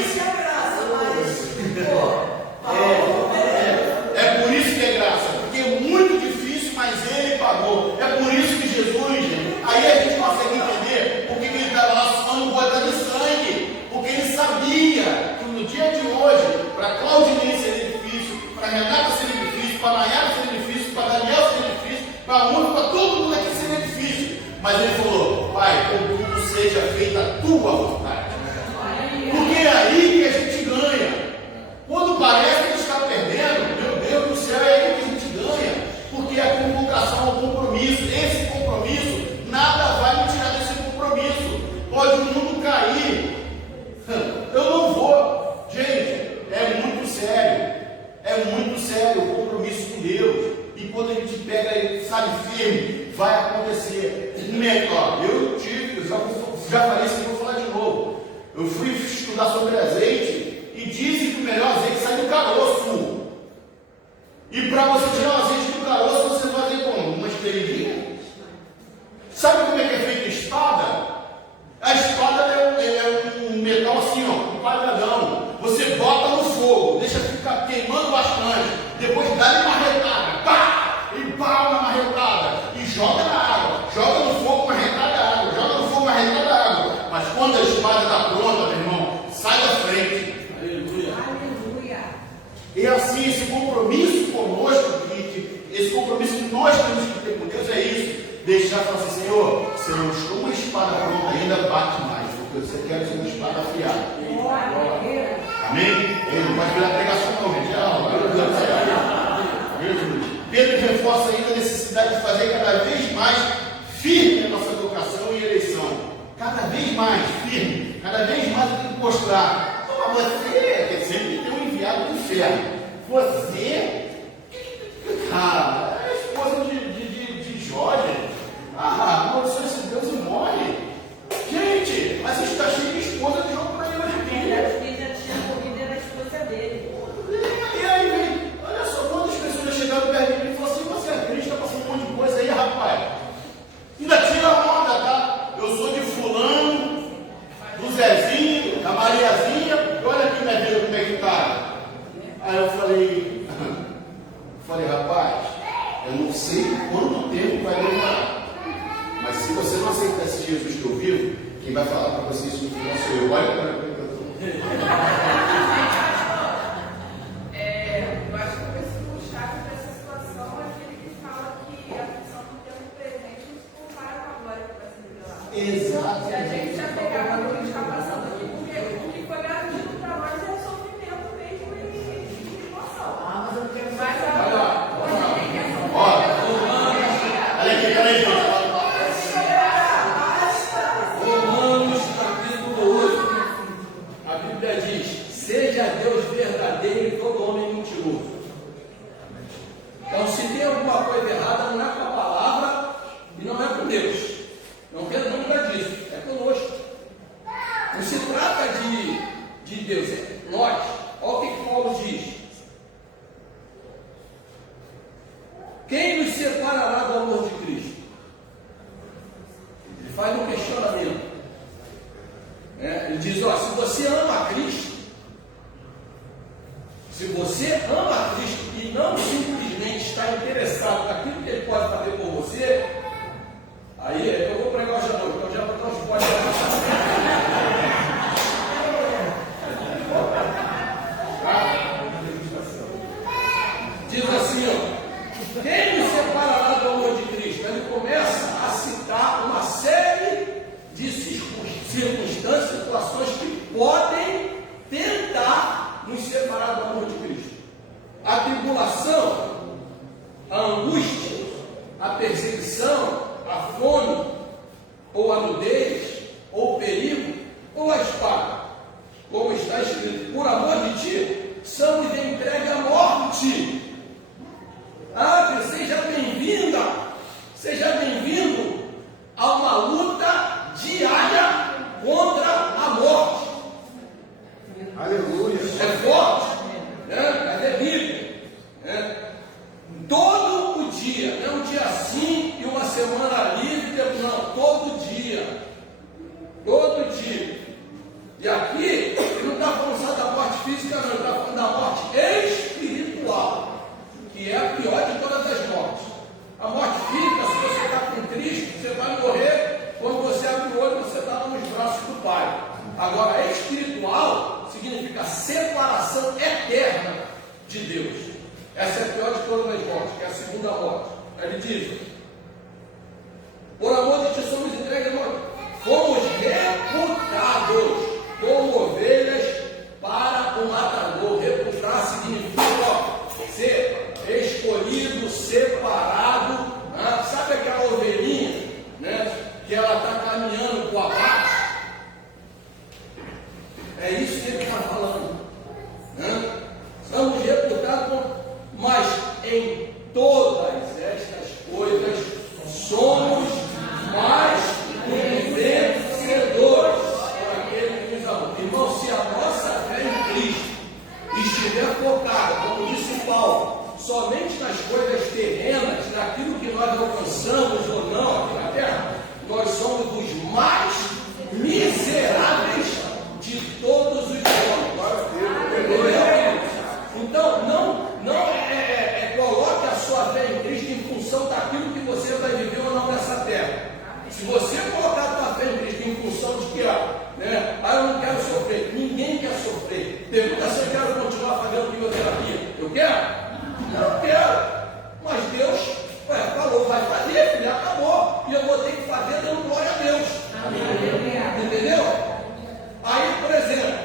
É por isso que é graça, porque é muito difícil, mas ele pagou. É por isso que Jesus, gente, aí a gente consegue entender por que ele estava lá suando gota de sangue, porque ele sabia que no dia de hoje, para Claudinei seria difícil, para Renata seria difícil, para Nayara seria difícil, para Daniel seria difícil, para mundo, para todo mundo aqui seria difícil. Mas ele falou: Pai, contudo seja feita a tua vontade. Porque é aí que a gente ganha. Quando parece que está perdendo, meu Deus do céu, é aí que a gente ganha. Porque a convocação ao compromisso, esse compromisso, nada vai me tirar desse compromisso. Pode o mundo cair, eu não vou. Gente, é muito sério o compromisso com Deus. E quando a gente pega e sabe firme, vai acontecer. Eu já falei isso, vou falar de novo. Eu fui estudar sobre azeite e dizem que o melhor azeite sai do caroço. E para você tirar o azeite do caroço, você vai fazer como? Uma espremidinha? Sabe como é que é feita a espada? A espada é um metal assim, ó, um quadradão. Você bota no fogo, deixa ficar queimando bastante. Depois dá-lhe uma marretada, pá! E pá, uma marretada. E joga na água. Joga no fogo uma marretada de água. Joga no fogo uma marretada de água. Mas quando a espada está pronta, meu irmão, sai da frente. Aleluia. E assim, esse compromisso conosco, esse compromisso que nós temos que ter com Deus é isso. Deixar e falar assim: Senhor, se eu não estou uma espada pronta ainda, bate mais, porque você quer ser uma espada afiada. Amém? Ele não pode virar pregação não, gente. Pedro reforça ainda a necessidade de fazer cada vez mais firme a nossa vocação e eleição. Cada vez mais firme, cada vez mais eu tenho que mostrar. Você, que sempre tem um enviado do inferno. Você, cara, é a esposa de Jó, gente. Maldições de Deus e morre. Gente, mas isso está sei quanto tempo vai demorar. Mas se você não aceitar esse Jesus que eu vivo, quem vai falar para você isso no final sou eu. Olha para mim. Eu acho que o versículo chave dessa situação é aquele que fala que a função do tempo presente nos compara com a glória que vai ser revelada. Exato. Se a gente já pegar o que a gente está passando aqui, porque o que foi garantido para nós é o sofrimento mesmo e emoção. Ah, mas eu quero Mas Vai lá. hoje tem que Olha aqui, peraí, gente. Romanos capítulo 8, a Bíblia diz: seja Deus verdadeiro e todo homem mentiroso. Então, se tem alguma coisa errada, não é com a palavra e não é com Deus. Não quero nada disso, é conosco. Não se trata de Deus, é nós. Olha o que Paulo diz: quem nos separará do amor de Cristo? Ele faz um questionamento. Ele diz: ó, se você ama a Cristo, se você ama a Cristo e não simplesmente está interessado naquilo que Ele pode fazer por você, aí eu vou pregar hoje à noite, então já vou dar um spoiler. Diz assim, ó: quem nos separará do amor de Cristo? Ele começa a citar uma série de circunstâncias, situações que podem tentar nos separar do amor de Cristo. A tribulação, a angústia, a perseguição, a fome, ou a nudez, ou o perigo, ou a espada. Como está escrito: por amor de ti, somos entregue à morte. Seja bem-vinda, seja bem-vindo a uma luta diária contra a morte. Aleluia. É forte, né? Mas é bíblico, né? Todo o dia, não é um dia sim e uma semana livre, não, todo dia. E aqui, ele não está falando só da morte física, não, ele está falando da morte espiritual, que é a pior de todas as mortes. A morte física, se você está com Cristo, você vai morrer quando você abre o olho, você está nos braços do Pai. Agora, a espiritual significa separação eterna de Deus. Essa é a pior de todas as mortes, que é a segunda morte. Ele diz: por amor de ti somos entregues, fomos reputados como ovelhas para o matador. Reputar significa ser escolhido, separado. Sabe aquela ovelhinha, né, que ela está caminhando para o abate? É isso que ele está falando, né? Somos reputados, mas em todas estas coisas somos mais vencedores por aquele que nos ama. Irmão, se a nossa fé em Cristo estiver focada, como disse Paulo, somente nas coisas terrenas, naquilo que nós alcançamos ou não aqui na terra, nós somos os mais miseráveis de todos os homens. Então, não coloque a sua fé em Cristo em função daquilo que você vai viver ou não nessa terra. Se você colocar a sua fé em Cristo em função de que, eu não quero sofrer, ninguém quer sofrer. Pergunta se eu quero continuar fazendo quimioterapia. Eu quero? Não quero. Mas Deus falou, vai fazer, filho, acabou. E eu vou ter que fazer dando glória a Deus. Entendeu? Aí, por exemplo,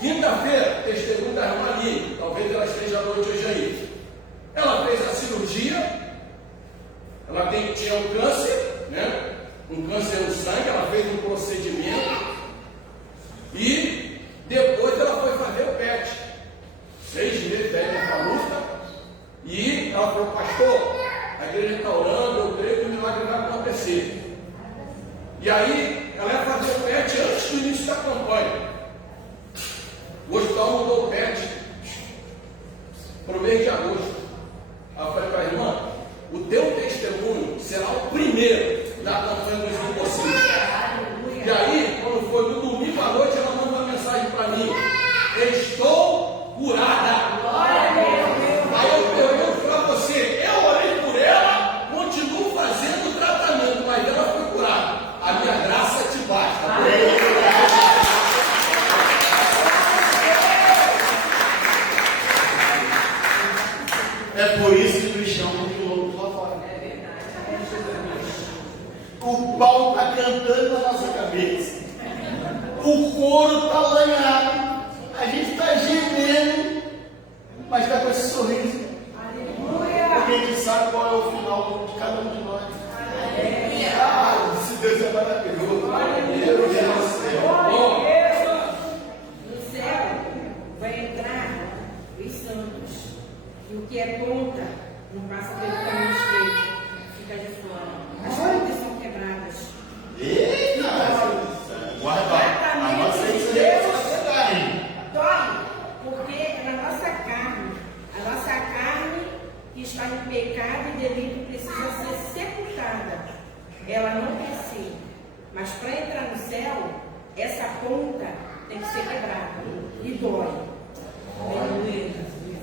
quinta-feira, testemunho da irmã Aline, talvez ela esteja à noite hoje aí. Ela fez a cirurgia, ela tinha um câncer, né? Um câncer no sangue, ela fez um procedimento e depois ela foi fazer o PET. 6 meses daí nessa luta, e ela falou: pastor, a igreja está orando, eu creio que o milagre vai acontecer. E aí ela ia fazer o PET antes do início da campanha. O hospital mandou o PET para o mês de agosto. Aí eu falei para a irmã: o teu testemunho será o primeiro da campanha dos impossíveis. E aí, quando foi no domingo à noite, ela mandou uma mensagem para mim: estou curada. Aí eu pergunto para você: eu pau está cantando na nossa cabeça, o couro está lanhado, a gente está gemendo, mas está com esse sorriso. Porque a gente sabe qual é o final de cada um de nós. Esse Deus é maravilhoso. Meu Deus do céu. No céu vai entrar os santos. E o que é ponta não passa pelo caminho estreito, fica de fora. As portas são quebradas. Eita! Guarda, a nossa Dói, porque é na nossa carne. A nossa carne que está em pecado e delito precisa ser sepultada. Ela não precisa. Mas para entrar no céu, essa ponta tem que ser quebrada. E dói.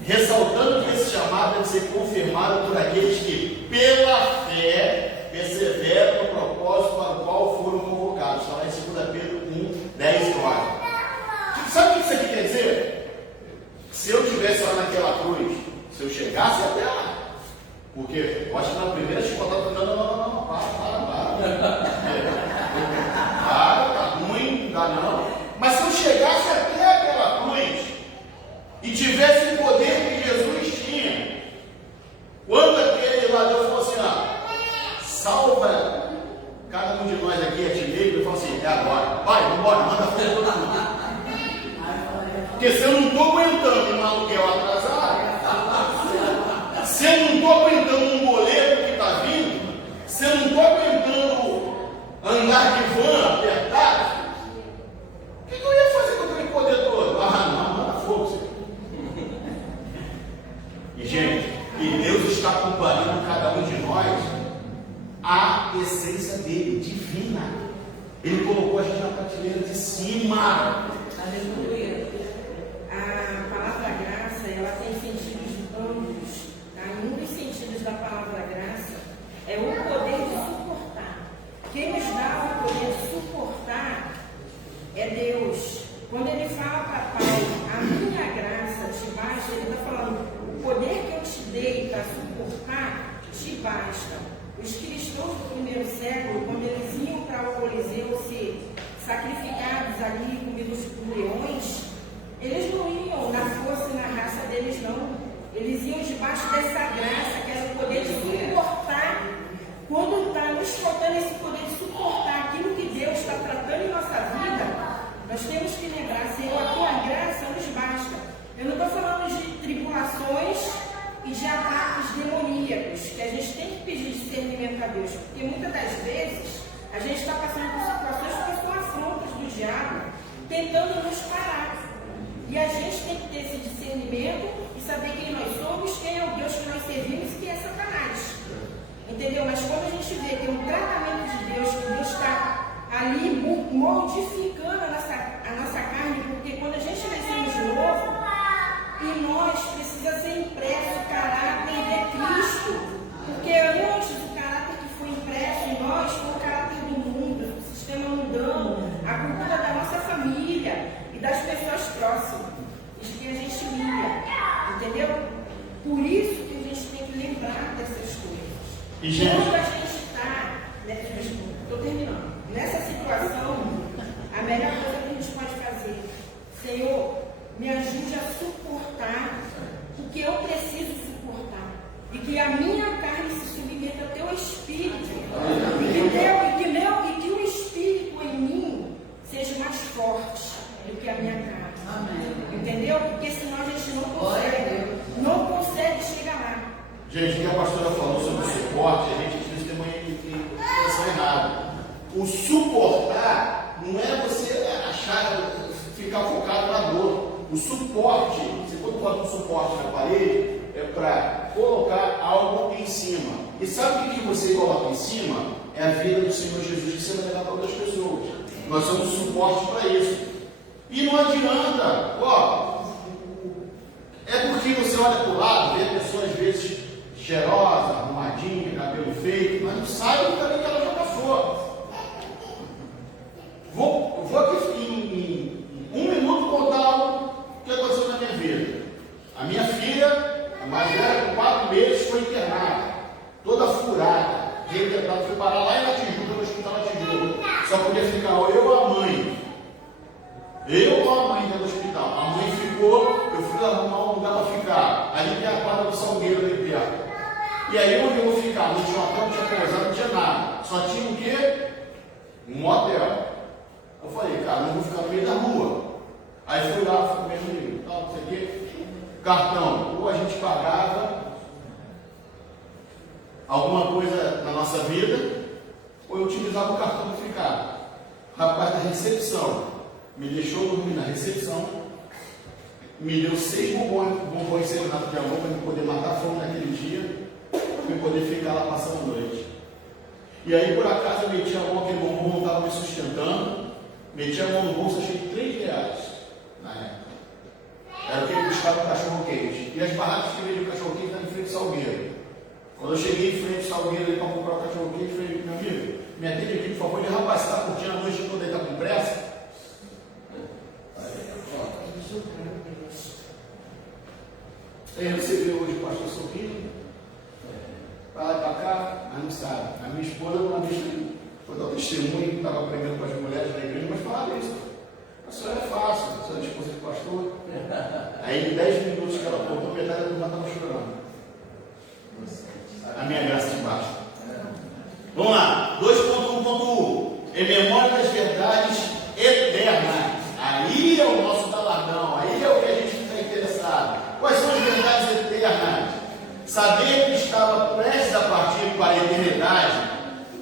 Ressaltando que esse chamado deve ser confirmado por aqueles que, pela fé, perseveram no propósito para o qual foram convocados. Está lá em 2 Pedro 1, 10 e 9. Sabe o que isso aqui quer dizer? Se eu estivesse lá naquela cruz, se eu chegasse até lá, porque eu acho que na primeira chicotada, não, para, tá ruim, não dá não. Mas se eu chegasse até aquela cruz e tivesse o poder que Jesus tinha, quando aquele lá Deus falou assim, salva cada um de nós aqui, a ti mesmo, ele falou assim, é agora, vai, vamos embora, manda fogo todo mundo. Porque se eu não estou aguentando um aluguel atrasado, se eu não estou aguentando um boleto que está vindo, se eu não estou aguentando andar de van apertado, o que eu ia fazer com aquele poder todo? Não, manda fogo, Senhor. E gente, e Deus está comparando cada um de nós à essência dele, divina. Ele colocou a gente na prateleira de cima. Aleluia. A palavra graça, ela tem sentidos amplos. Um dos sentidos da palavra graça é o poder de suportar. Quem nos dá o poder de suportar é Deus. Quando ele fala para Pai, a minha graça te basta, ele está falando, o poder que eu te dei para suportar te basta. Os cristãos do primeiro século, quando eles iam para o Coliseu ser sacrificados ali, comidos por leões, eles não iam na força e na raça deles, não. Eles iam debaixo dessa graça, que era o poder de suportar. Quando está nos faltando esse poder de suportar aquilo que Deus está tratando em nossa vida, nós temos que lembrar, Senhor, a tua graça nos basta. Eu não estou falando de tribulações e de ataques demoníacos, que a gente tem que pedir discernimento a Deus, porque muitas das vezes a gente está passando por situações que são afrontas do diabo, tentando nos parar. E a gente tem que ter esse discernimento e saber quem nós somos, quem é o Deus que nós servimos e quem é Satanás. Entendeu? Mas quando a gente vê que é um tratamento de Deus, que Deus está ali modificando a nossa carne, porque quando a gente nascemos de novo, em nós precisa ser impresso o caráter de Cristo. Porque antes o caráter que foi impresso em nós foi o caráter do mundo, do sistema mundano, a cultura da nossa família e das pessoas próximas, de que a gente ia, entendeu? Por isso que a gente tem que lembrar dessas coisas. E, gente, quando a gente está, estou terminando, nessa situação, a melhor coisa que a gente pode fazer, Senhor, me ajude a suportar o que eu preciso suportar, e que a minha carne se submeta ao teu espírito, e que o espírito em mim seja mais forte do que a minha carne. Amém. Entendeu? Porque senão a gente não consegue chegar lá. Gente, o que a pastora falou sobre o suporte, a gente precisa ter uma impressão errada. O suportar não é você ficar focado na dor. O suporte, você quando coloca um suporte na parede, é para colocar algo em cima. E sabe o que você coloca em cima? É a vida do Senhor Jesus que você vai levar para outras pessoas. Nós somos suporte para isso. E não adianta, é porque você olha para o lado, vê pessoas às vezes cheirosa, arrumadinha, cabelo feito, mas não sabe o caminho que ela já passou. Vou aqui em 1 minuto contar algo que aconteceu na minha vida. A minha filha, a mais velha, com 4 meses, foi internada, toda furada, foi parar lá em Tijuca, no hospital de ficar, não tinha hotel, não tinha pousada, não tinha nada. Só tinha o quê? Um hotel. Eu falei, cara, não vou ficar no meio da rua. Aí fui lá, fui comer comigo, tal, não sei o quê. Cartão, ou a gente pagava alguma coisa na nossa vida, ou eu utilizava o cartão para ficar. Rapaz da recepção me deixou dormir na recepção, me deu 6 bombons serenato de amor para me poder matar a fome naquele dia, para me poder ficar lá passando a noite. E aí, por acaso, eu meti a mão, aquele bombom não estava me sustentando, meti a mão no bolso, achei R$3 na época. Era o que ele buscava o cachorro-quente. E as barracas que vendiam o cachorro-quente estavam em frente ao Salgueiro. Quando eu cheguei em frente ao Salgueiro para comprar o cachorro-quente, eu falei, meu amigo, me atende aqui, por favor. Ele, rapaz, você está curtindo a noite toda, ele está com pressa? Aí você vê hoje o pastor sorrindo, para lá e para cá, mas não sabe. A minha esposa, uma vez, foi dar testemunho, que estava pregando para as mulheres da igreja, mas falava isso. A senhora é fácil, a senhora é esposa do pastor. Aí em 10 minutos que ela contou, metade da turma estava chorando. A minha graça te basta. Vamos lá, 2.1.1. Em memória das verdades eternas. Aí é o nosso galardão, aí é o que a gente está interessado. Quais são as verdades eternas? Saber que estava prestes a partir para a eternidade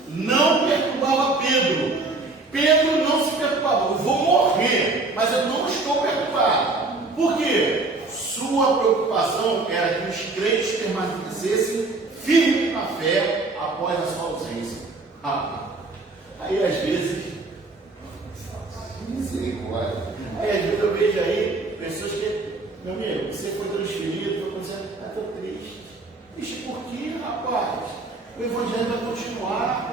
não perturbava Pedro. Pedro não se preocupava, eu vou morrer, mas eu não estou preocupado. Por quê? Sua preocupação era que os crentes permanecessem firmes na fé após a sua ausência. Aí às vezes, misericórdia. Aí às vezes eu vejo aí pessoas que, meu amigo, você foi transferido, foi acontecendo, estou triste. Triste por quê, rapaz? O evangelho vai continuar.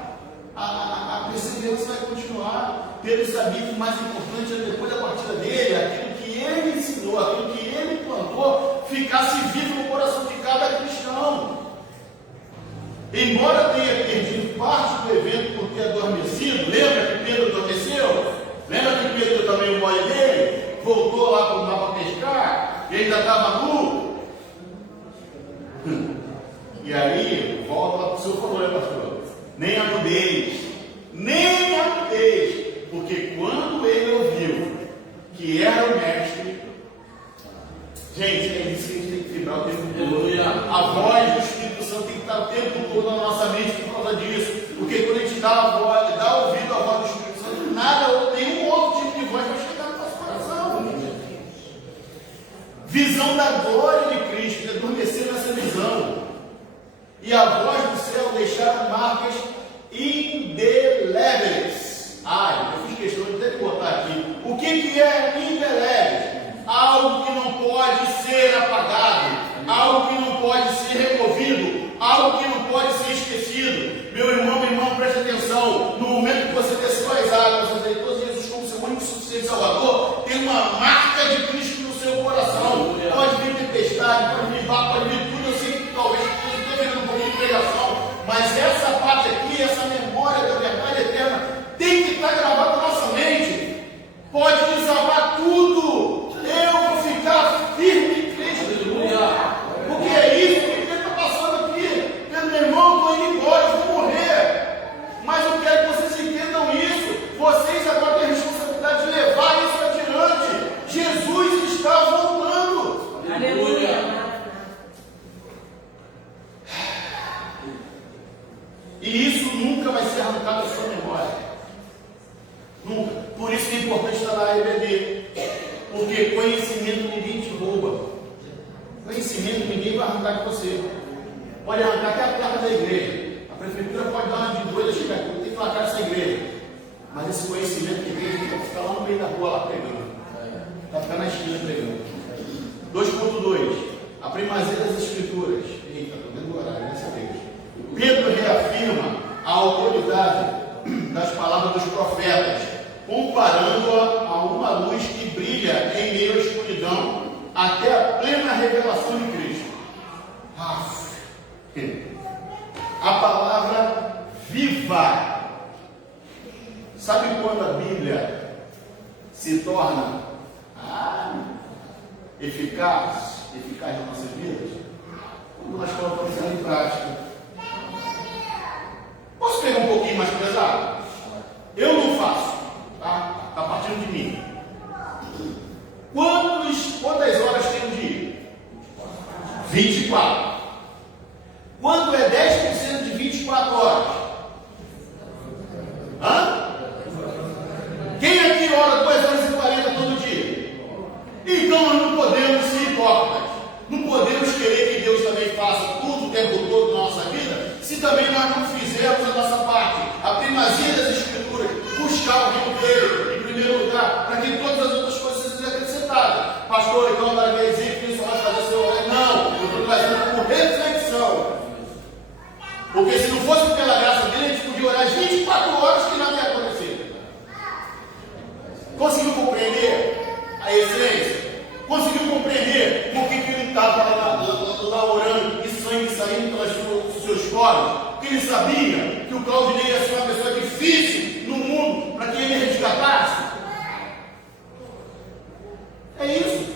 A perseverança vai continuar. Pedro sabia que o mais importante era depois da partida dele, aquilo que ele ensinou, aquilo que ele plantou, ficasse vivo no coração de cada cristão. Embora tenha perdido parte do evento por ter adormecido, lembra que Pedro adormeceu? Lembra que Pedro também, o boy dele, voltou lá para o mar para pescar, e ainda estava nu? E aí, volta lá para o seu favor, pastor. Nem a nudez, porque quando ele ouviu que era o mestre, gente, é isso que a gente tem que vibrar o tempo todo. A voz do Espírito Santo tem que estar o tempo todo na nossa mente por causa disso, porque quando a gente dá a voz, dá ouvido à voz do Espírito Santo, nada, nenhum outro tipo de voz vai chegar no nosso coração. Visão da glória de Cristo, adormecer nessa visão. E a voz do céu deixaram marcas indeléveis. Eu fiz questão de até botar aqui. O que é indeléveis? Algo que não pode ser apagado, algo que não pode ser removido, algo que não pode ser esquecido. Meu irmão, minha irmã, preste atenção. No momento que você desceu as águas, aceitou Jesus como seu único e suficiente Salvador, tem uma marca de Cristo no seu coração. Pode vir tempestade, pode vir vapor, pode vir tudo. Eu sei que talvez esteja vendo um pouquinho de pregação, mas essa parte aqui, essa memória da verdade eterna, tem que estar gravada na nossa mente. Pode desabar tudo. Eu vou ficar firme em Cristo. Porque é isso que Pedro está passando aqui. Pedro, meu irmão, estou indo embora, eu vou morrer. Mas eu quero que vocês entendam isso. Vocês agora têm a responsabilidade de levar isso adiante. Jesus está voltando. Aleluia. E isso nunca vai ser arrancado da sua memória. Nunca. Por isso que é importante estar na EBD. Porque conhecimento ninguém te rouba. Conhecimento ninguém vai arrancar de você. Pode arrancar até a placa da igreja. A prefeitura pode dar uma de doida, chegar aqui, tem que placar essa igreja. Mas esse conhecimento que tem que ficar lá no meio da rua, lá pregando. Vai ficar na esquina pregando. 2.2. A primazia das escrituras. Eita, estou vendo o horário dessa vez. Pedro reafirma a autoridade das palavras dos profetas, comparando-a a uma luz que brilha em meio à escuridão até a plena revelação de Cristo. A palavra viva. Sabe quando a Bíblia se torna eficaz nas nossas vidas? Quando nós colocamos ela em prática. 24? Quanto é 10% de 24 horas? Hã? Quem aqui ora 2 horas e 40 todo dia? Então nós não podemos ser hipócritas. Não podemos querer que Deus também faça tudo o tempo todo na nossa vida, se também nós não fizermos a nossa parte. A primazia das Escrituras, buscar o reino dele em primeiro lugar, para que todas as outras coisas sejam acrescentadas. Pastor, então agora quer dizer que isso vai fazer seu horário? Não, eu estou trazendo como reflexão. Porque se não fosse pela graça dele, a gente podia orar as 24 horas que nada ia acontecer. Conseguiu compreender a essência? Conseguiu compreender por que ele estava lá orando e sangue saindo pelos seus poros? Porque ele sabia que o Claudinei ia ser uma pessoa difícil no mundo para que ele resgatasse. É isso.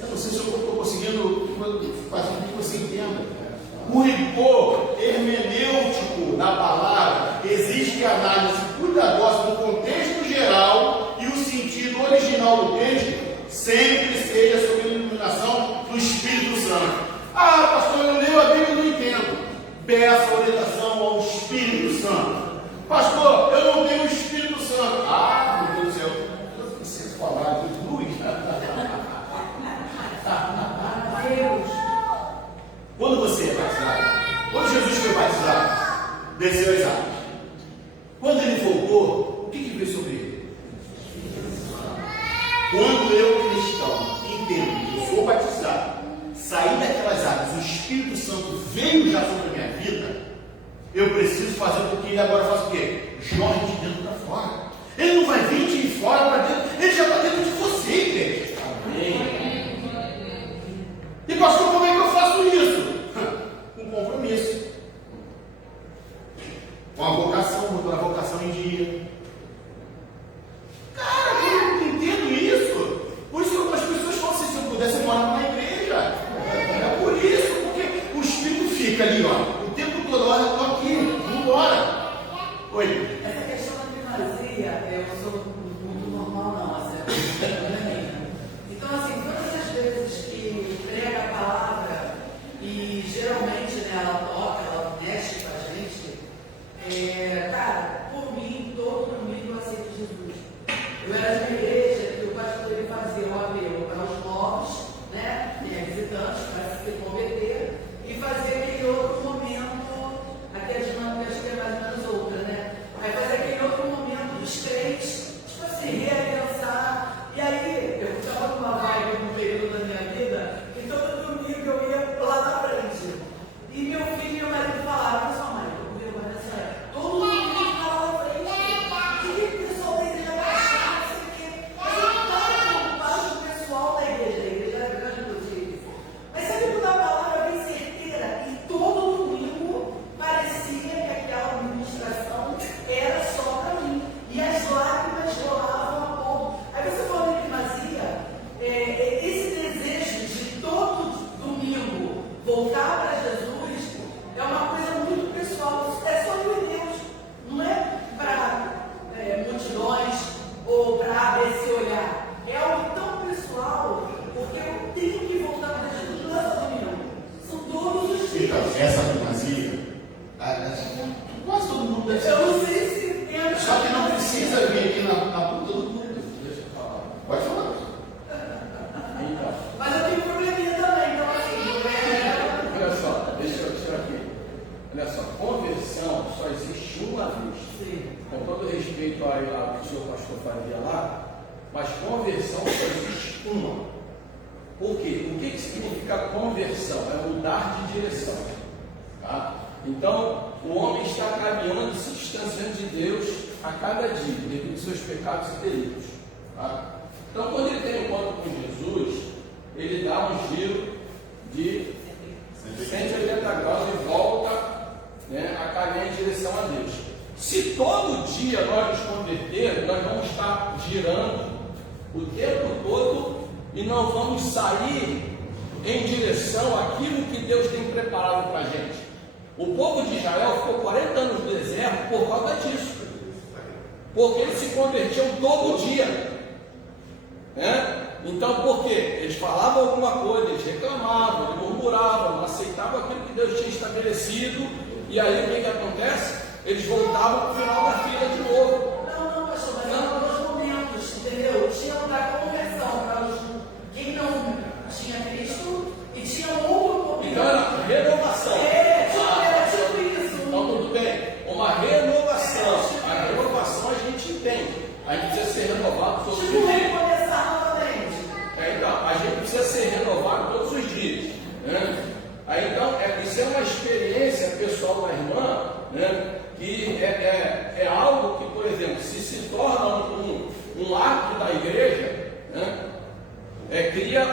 Eu não sei se eu estou conseguindo fazer com que você entenda. O rigor hermenêutico da palavra exige análise cuidadosa do contexto geral e o sentido original do texto sempre seja sob a iluminação do Espírito Santo. Ah, pastor, eu leio a Bíblia e não entendo. Peça orientação ao Espírito Santo. Pastor, eu não tenho o Espírito Santo. Ah, meu Deus do céu, eu preciso falar de luz. Deus. Quando você é batizado, quando Jesus foi batizado, desceu as águas. Quando ele voltou, o que veio sobre ele? Quando eu, cristão, entendo que eu sou batizado, saí daquelas águas, o Espírito Santo veio já sobre a minha vida, eu preciso fazer com que ele agora faça o quê? Jorre de dentro para fora. Ele não vai vir de fora para dentro, ele já está dentro de você, igreja. Amém. E pastor, como é que eu faço isso? Com compromisso, com a vocação, botando a vocação em dia. Cara, eu não entendo isso. Por isso que as pessoas falam assim: se eu pudesse, eu morava na igreja. É por isso, porque o Espírito fica ali, ó, o tempo todo. Olha, eu estou aqui, vamos embora. Oi. Essa questão da primazia, eu sou muito normal, não, assim, então, assim, todas as vezes que prega a palavra e geralmente, né, ela toca, ela mexe com a gente, cara, por mim, todo domingo eu aceito Jesus. Eu era de uma igreja que o pastor ele fazia um apelo para os novos, né, visitantes, para se converter, e fazer aquele outro momento, aqui a dinâmica acho que é mais ou menos outra, né? Aí fazer aquele outro momento dos crentes, tipo assim, repensar. E aí, eu estava numa vibe no período da minha vida, e todo domingo eu ia lá na frente. E meu filho e meu marido falaram: olha só, mãe, eu comigo agora nessa época. Todo domingo eu ficava lá na frente. O que o pessoal da igreja vai achar? Não sei o quê. Mas eu não estava preocupado com o pessoal da igreja era grande, inclusive. Mas sabe quando a palavra vem certeira? E todo domingo parecia que aquela ministração era só para mim. E as lágrimas rolavam a pouco. Aí você falou em primazia, esse desejo de todo domingo voltar para Jesus é uma coisa muito pessoal. É só eu e Deus. Não é para multidões ou para ABC olhar. É algo tão pessoal, porque eu tenho que voltar para Jesus não é só domingo. São todos os dias. Então, essa primazia, quase todo mundo deve Eu não sei se entendo. Só que não precisa vir aqui na ponta do mundo. Deixa eu falar. Pode falar. Mas eu tenho probleminha também, então assim, Olha só, deixa eu tirar aqui. Olha só, conversão só existe uma vez. sim. Com todo respeito ao que o senhor pastor fazia lá, mas conversão só existe uma. Por quê? O que significa conversão? É mudar de direção. Tá? Então, o homem está caminhando, se distanciando de Deus a cada dia, devido aos seus pecados e delitos. Tá? Então, quando ele tem um encontro com Jesus, ele dá um giro de 180 graus e volta, né, a caminhar em direção a Deus. Se todo dia nós nos convertermos, nós vamos estar girando o tempo todo e não vamos sair em direção àquilo que Deus tem preparado para a gente. O povo de Israel ficou 40 anos no deserto por causa disso, porque eles se convertiam todo dia, né? Então, por quê? Eles falavam alguma coisa, eles reclamavam, eles murmuravam, não aceitavam aquilo que Deus tinha estabelecido, e aí o que acontece? Eles voltavam para o final da fila de novo. Não, pastor, mas eram dois momentos, entendeu? Tinha o da conversão para quem não tinha Cristo e tinha outro momento. Então era renovação. Era tipo isso. Então tudo bem. Uma renovação. A renovação a gente entende. A gente precisa ser renovado todos os Tipo, dias. recomeçar novamente. Então, a gente precisa ser renovado todos os dias. Né? Aí então, isso é uma experiência pessoal da irmã, né? Que é algo que, por exemplo, se torna um hábito da igreja, né? Cria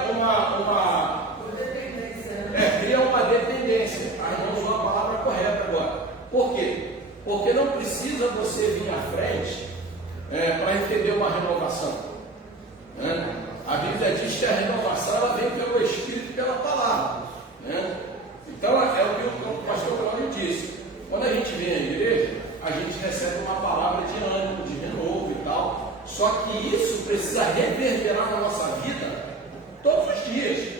cria uma dependência. A irmã usou a palavra correta agora. Por quê? Porque não precisa você vir à frente para entender uma renovação. Né? A Bíblia diz que a renovação ela vem pelo Espírito e pela palavra. Né? Então é o que o pastor Cláudio disse. Quando a gente vem à igreja, a gente recebe uma palavra de ânimo, de renovo e tal. Só que isso precisa reverberar na nossa vida todos os dias.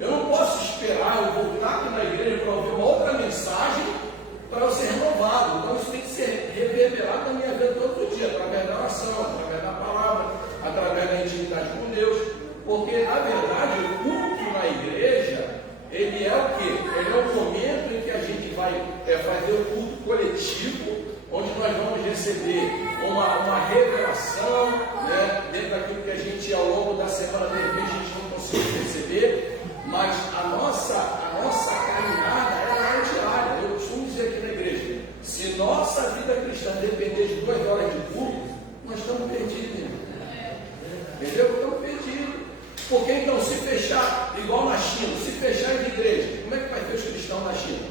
Eu não posso esperar eu voltar aqui na igreja para ouvir uma outra mensagem para eu ser renovado. Então isso tem que ser reverberado na minha vida todos os dias, através da oração, através da palavra, através da intimidade com Deus. Porque, na verdade, o culto na igreja, ele é o quê? Ele é o momento em que a gente vai fazer o culto coletivo, onde nós vamos receber uma revelação, né, dentro daquilo que a gente, ao longo da semana, de repente, a gente não conseguiu perceber, mas a nossa caminhada ela é diária. Eu costumo dizer aqui na igreja, se nossa vida cristã depender de 2 horas de culto, nós estamos perdidos, irmão. Entendeu? Estamos perdidos. Porque então, se fechar, igual na China, se fechar as igrejas, como é que vai ter os cristãos na China?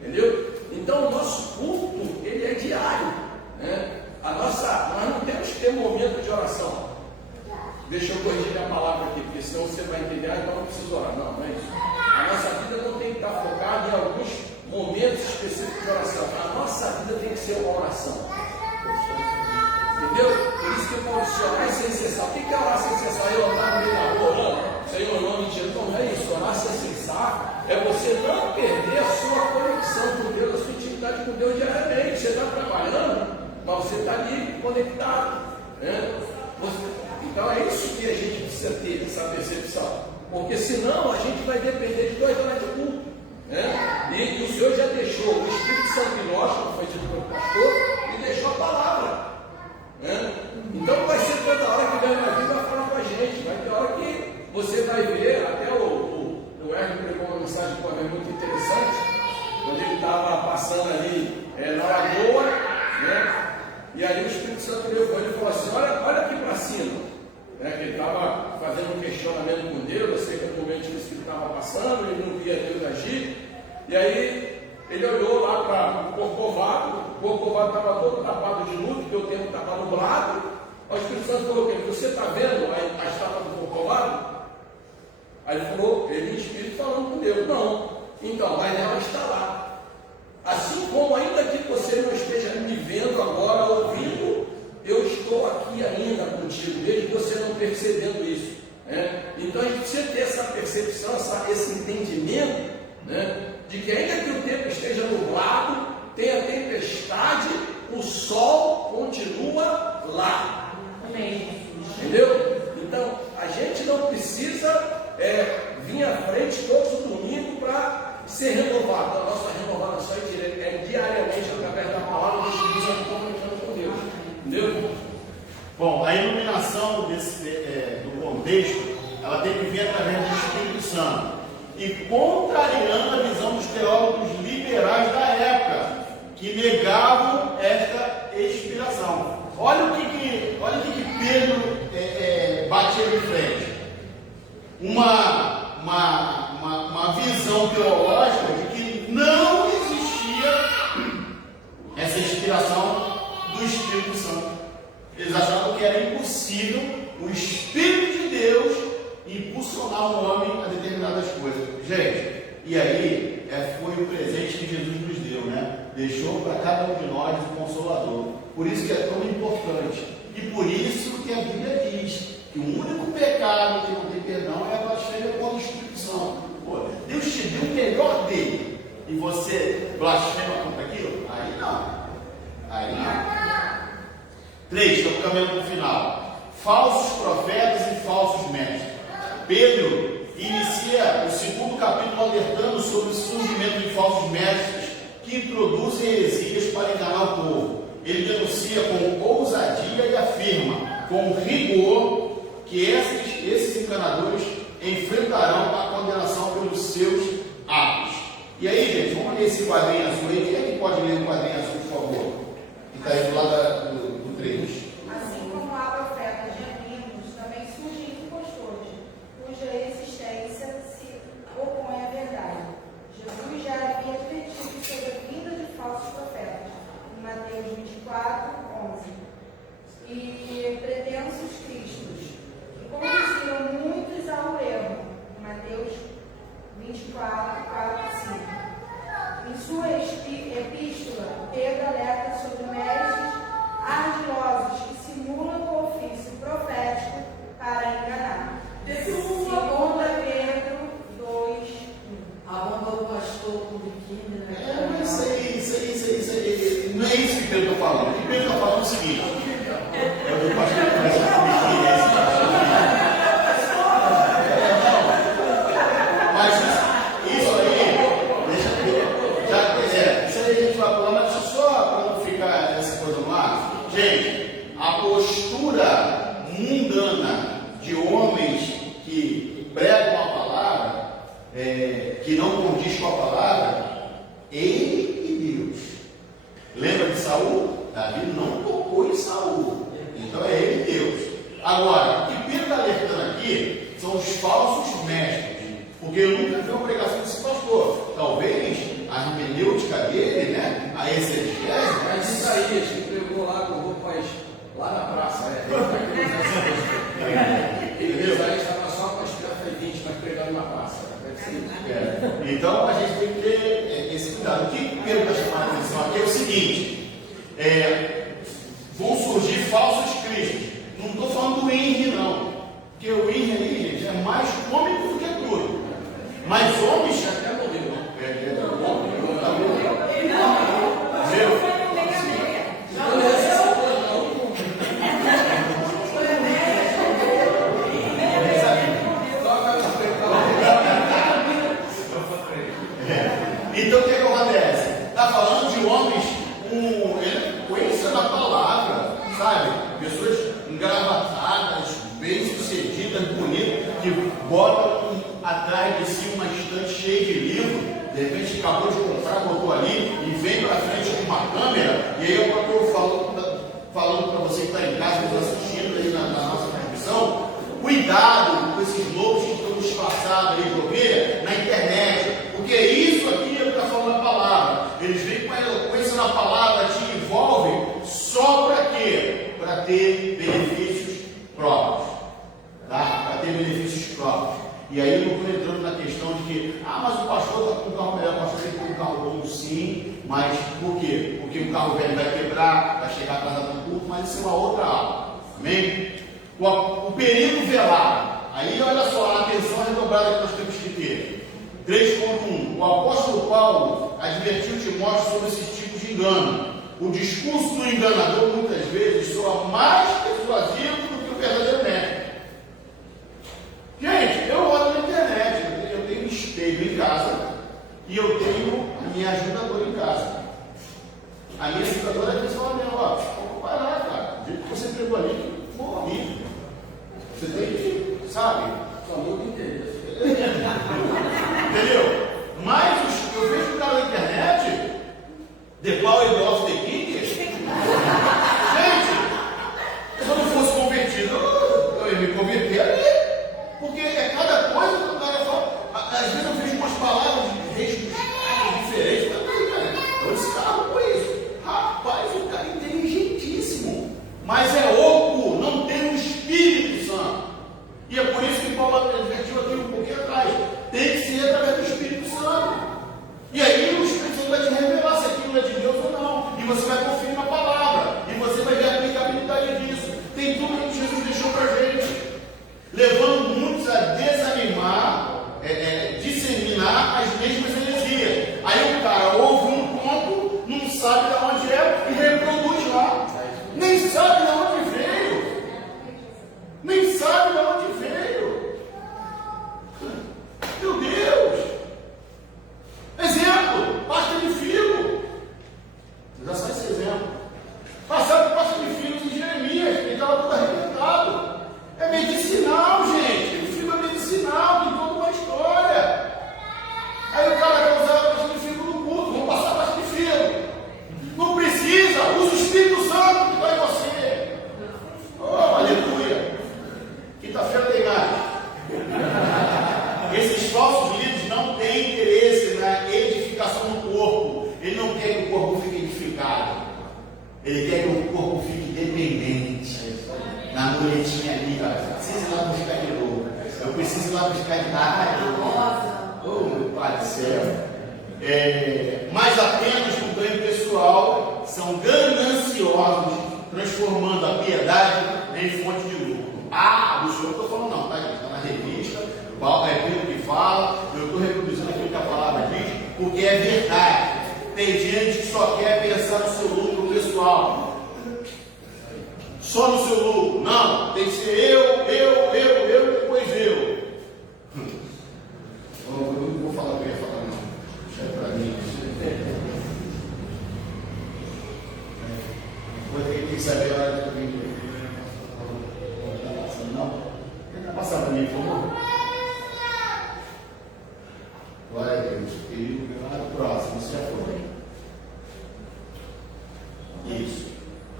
Entendeu? Então, o nosso culto, ele é diário. Né? Nós não temos que ter momento de oração. Deixa eu corrigir minha palavra aqui, porque senão você vai entender, então não preciso orar. Não é isso. A nossa vida não tem que estar focada em alguns momentos específicos de oração. A nossa vida tem que ser uma oração. Entendeu? Por isso que Paulo disse, orar sem cessar. O que é orar sem cessar? Eu andar no meio da rua orando, Senhor, em nome de Jesus. Não é isso. Orar sem cessar é você não perder a sua conexão com Deus, a sua intimidade com Deus diariamente. Você está trabalhando, mas você está ali conectado. Né? Então é isso que a gente precisa ter, essa percepção. Porque senão a gente vai depender de 2 horas de culto. Né? E o Senhor já deixou o Espírito Santo em nós, como foi dito pelo pastor, e deixou a palavra. Né? Então vai ser toda hora que vem na vida vai falar com a gente. Vai ter hora que você vai ver, até o Erwin pregou uma mensagem para mim muito interessante, quando ele estava passando ali na lagoa, né? E aí o Espírito Santo veio com ele e falou assim, olha aqui para cima. Né, que ele estava fazendo um questionamento com Deus, eu sei que no momento que ele estava passando, ele não via Deus agir, e aí ele olhou lá para o Corcovado estava todo tapado de luz, porque o tempo estava nublado. O Espírito Santo falou o quê? Você está vendo a estátua do Corcovado? Aí ele falou, ele em espírito falando com Deus, não, então, mas ela está lá. Assim como ainda que você não esteja me vendo agora, ouvindo, eu estou aqui ainda contigo, mesmo você não percebendo isso. Né? Então a gente precisa ter essa percepção, esse entendimento, né? De que ainda que o tempo esteja nublado, tenha tempestade, o sol continua lá. Entendeu? Então a gente não precisa vir à frente todos os domingos para ser renovado. A nossa renovação é diariamente através da palavra do Espírito Santo comunicando com Deus. Entendeu? Bom, a iluminação do contexto, ela tem que vir através do Espírito Santo. E contrariando a visão dos teólogos liberais da época, que negavam esta inspiração. Olha o que Pedro batia de frente. Uma visão teológica de que não existia essa inspiração do Espírito Santo. Eles achavam que era impossível o Espírito de Deus impulsionar o homem a determinadas coisas. Gente, e aí foi o presente que Jesus nos deu, né? Deixou para cada um de nós o Consolador. Por isso que é tão importante. E por isso que a Bíblia diz que que o único pecado que não tem perdão é a blasfêmia contra o Espírito Santo. Pô, Deus te deu o melhor dele e você blasfema contra aquilo? Aí não. Aí não. 3, estou caminhando para o final. Falsos profetas e falsos mestres. Pedro inicia o segundo capítulo alertando sobre o surgimento de falsos mestres que introduzem heresias para enganar o povo. Ele denuncia com ousadia e afirma com rigor que esses enganadores enfrentarão a condenação pelos seus atos. E aí, gente, vamos ler esse quadrinho azul aí. Quem é que pode ler o quadrinho azul, por favor? Que está aí do lado do 3. Assim como há profetas genuínos, também surgem impostores, cuja existência se opõe à verdade. Jesus já havia advertido sobre a vinda de falsos profetas, em Mateus 24, 11. E pretensos cristos, que conduziram muitos ao erro, em Mateus 24, 4 e 5. Em sua epístola, Pedro alerta sobre mestres ardilosos que simulam o ofício profético para enganar. Segunda Pedro 2, 1. A bomba do pastor com biquíni, né? Não é isso aí. Não é isso que Pedro está falando. O que Pedro está falando é o seguinte. O pastor começa a mas isso aí, deixa eu ver. Isso aí a gente vai falar, mas só para não ficar essa coisa no ar. Gente, a postura mundana de homens que pregam a palavra, que não condiz com a palavra, ele e Deus. Lembra de Saul? Davi não tocou em Saul. Então é ele e Deus. Agora, o que Pedro está alertando aqui são os falsos mestres. Porque eu nunca vi uma pregação desse pastor. Talvez a hermenêutica dele, né? A exegese. Mas Isaías, que pregou lá com roupas lá na praça, Isaías estava só com as crianças 20, mas pregando na praça. Então a gente tem que ter esse cuidado. O que Pedro está chamando a atenção aqui é o seguinte: vão surgir falsos cristos. Não estou falando do INRI, não. Porque o INRI ali, gente, é mais cômico do que tudo. Mas homens já até morreram. Então o que acontece? Está falando de homens com eloquência na palavra, sabe? Pessoas engravatadas, bem-sucedidas, bonitas, que botam atrás de si uma estante cheia de livro, de repente acabou de comprar, botou ali e vem para frente com uma câmera, e aí eu estou falando para você que está em casa, nos assistindo aí na nossa transmissão, cuidado com esses lobos que estão disfarçados aí de ovelha na internet, porque é isso aqui que está falando a palavra. Eles vêm com a eloquência na palavra, te envolvem só para quê? Para ter benefícios próprios. Tá? Para ter benefícios próprios. E aí eu não estou entrando na questão de que, mas o pastor está com um carro melhor, o pastor tem que ter um carro bom sim, mas por quê? Porque o carro velho vai quebrar, vai chegar atrasado no culto, mas isso é uma outra aula. Amém? O perigo velado. Aí olha só, a atenção redobrada que nós temos que ter. 3.1. O apóstolo Paulo advertiu Timóteo sobre esses tipos de engano. O discurso do enganador muitas vezes soa mais persuasivo do que o verdadeiro mestre. Gente, eu olho na internet, eu tenho um espelho em casa e eu tenho a minha ajudadora em casa. A minha ajudadora às vezes fala, vai lá, cara, do jeito que você pegou ali, morri. Você tem que, sabe? Só muda o interesse. Entendeu? Mas eu vejo o cara na internet, The Power of the King. Gente, se eu não fosse convertido, eu ia me converter ali. Porque é cada coisa que o cara fala. Às vezes eu vejo umas palavras diferentes. Então esse cara com isso. Rapaz, o cara é inteligentíssimo. Mas é oco, não tem o Espírito Santo. E é por isso que Paulo advertiu aqui um pouquinho atrás. Tem que ser através do Espírito Santo. E aí o Espírito Santo vai te revelar se aquilo é de Deus ou não. Ele quer que o corpo fique dependente. Na muletinha ali, ó. Preciso ir lá buscar de novo. Eu preciso ir lá buscar de novo. Oh, meu Pai do céu. Mas apenas com ganho pessoal, são gananciosos, transformando a piedade em fonte de lucro. Do senhor eu estou falando não, tá, gente? Está na revista, o Paulo é aquilo que fala, eu estou reproduzindo aquilo que a palavra diz, porque é verdade. Tem gente que só quer pensar no seu lucro pessoal. Só no seu lucro. Não, tem que ser eu, depois eu. Eu não vou falar o que eu ia falar, não. Deixa para mim. Vou ter que saber a hora que eu vim. Não? Tenta passar para mim, por favor. Glória a Deus. E o próximo, isso já foi. Isso.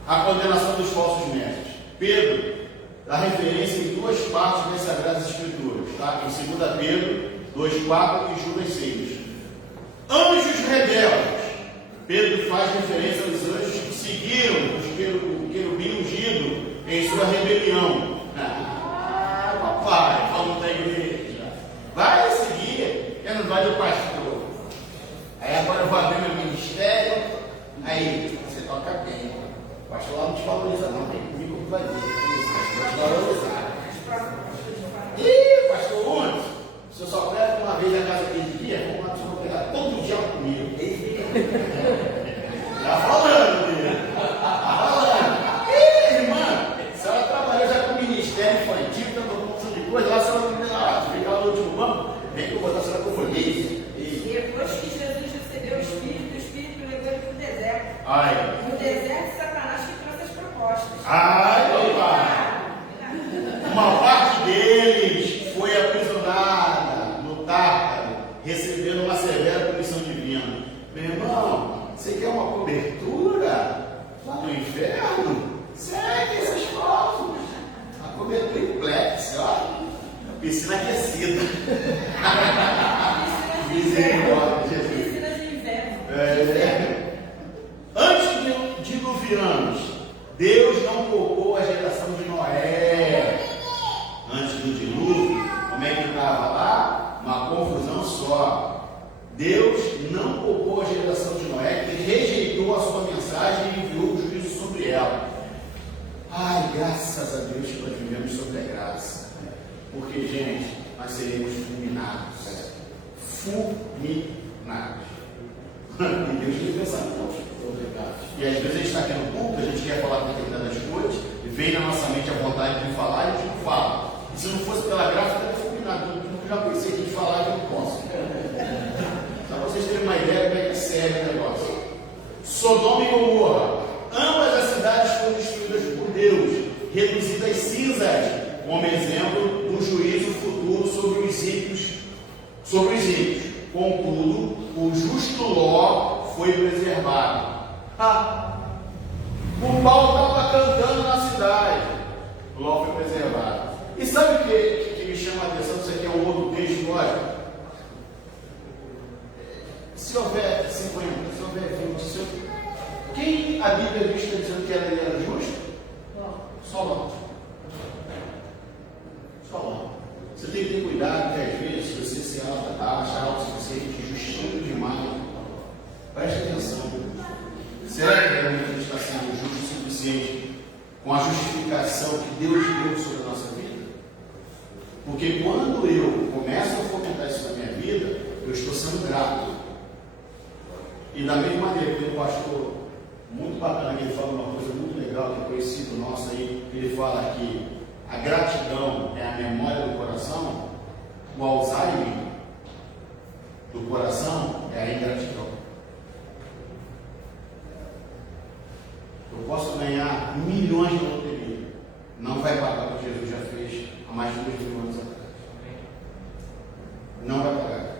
A condenação dos falsos mestres. Pedro dá referência em duas partes das Sagradas Escrituras, tá? Em 2 Pedro 2,4 e Judas 6. Anjos rebeldes. Pedro faz referência aos anjos que seguiram o querubim ungido em sua rebelião. Papai, falando da igreja. Vai seguir, eu não vai do pastor. Aí agora eu vou abrir meu ministério. Aí, você toca bem. O pastor lá não te valoriza, não. Tem comigo que vai ver. Vai te valorizar. Pastor Unes, se eu só prego uma vez a casa aquele dia, vamos lá, você vai pegar todo dia comigo. Tá falando, filho. Tá falando. Irmã, se ela trabalhou já com o ministério infantil, tá com um monte de coisa, lá se ela ficar lá no último banco, vem que eu vou botar a senhora com feliz. Depois que Jesus recebeu o Espírito levou ele para o deserto. Ai. No deserto, Satanás que trouxe as propostas. Ai, papai. Uma parte deles foi aprisionada no Tártaro, recebendo uma severa punição divina. Meu irmão, você quer uma cobertura lá no inferno? Segue esses povos. A cobertura em plex, ó. A piscina aquecida. Misericórdia, Jesus. Piscina de inverno. Antes diluvianos, Deus não poupou a geração de Noé. Antes do dilúvio, como é que estava lá? Uma confusão só. Deus não poupou a geração de Noé, que rejeitou a sua mensagem e enviou o juízo sobre ela. Ai, graças a Deus que nós vivemos sobre a graça. Porque, gente, nós seremos fulminados. Fulminados. E Deus livre essa coisa. E às vezes a gente está aqui no culto, a gente quer falar com determinadas coisas, e vem na nossa mente a vontade de falar e a gente não fala. E se não fosse pela graça, eu estaria fulminado. Eu já pensei de falar que eu não posso. Só para vocês terem uma ideia como é que serve o negócio. Sodoma e Gomorra. Ambas as cidades foram destruídas por Deus, reduzidas cinzas, como exemplo do juízo futuro sobre os ímpios. Contudo, o justo Ló foi preservado. O pau estava cantando na cidade. Ló foi preservado. E sabe o que me chama a atenção? Isso aqui é um outro texto, lógico. Se houver 50, se houver 20, quem a Bíblia diz que está dizendo que ele era justo? Só Ló. Só Ló. Você tem que ter cuidado, que às vezes, se você se achar autossuficiente, justiça demais, preste atenção. Será que realmente a gente está sendo justo o suficiente com a justificação que Deus deu sobre a nossa vida? Porque quando eu começo a fomentar isso na minha vida, eu estou sendo grato. E da mesma maneira que tem um pastor muito bacana que ele fala uma coisa muito legal, que é conhecido nosso aí, ele fala que a gratidão é a memória do coração, o Alzheimer do coração é a ingratidão. Eu posso ganhar milhões de loteria, não vai pagar o que Jesus já fez há mais de 2000 anos atrás. Não vai pagar.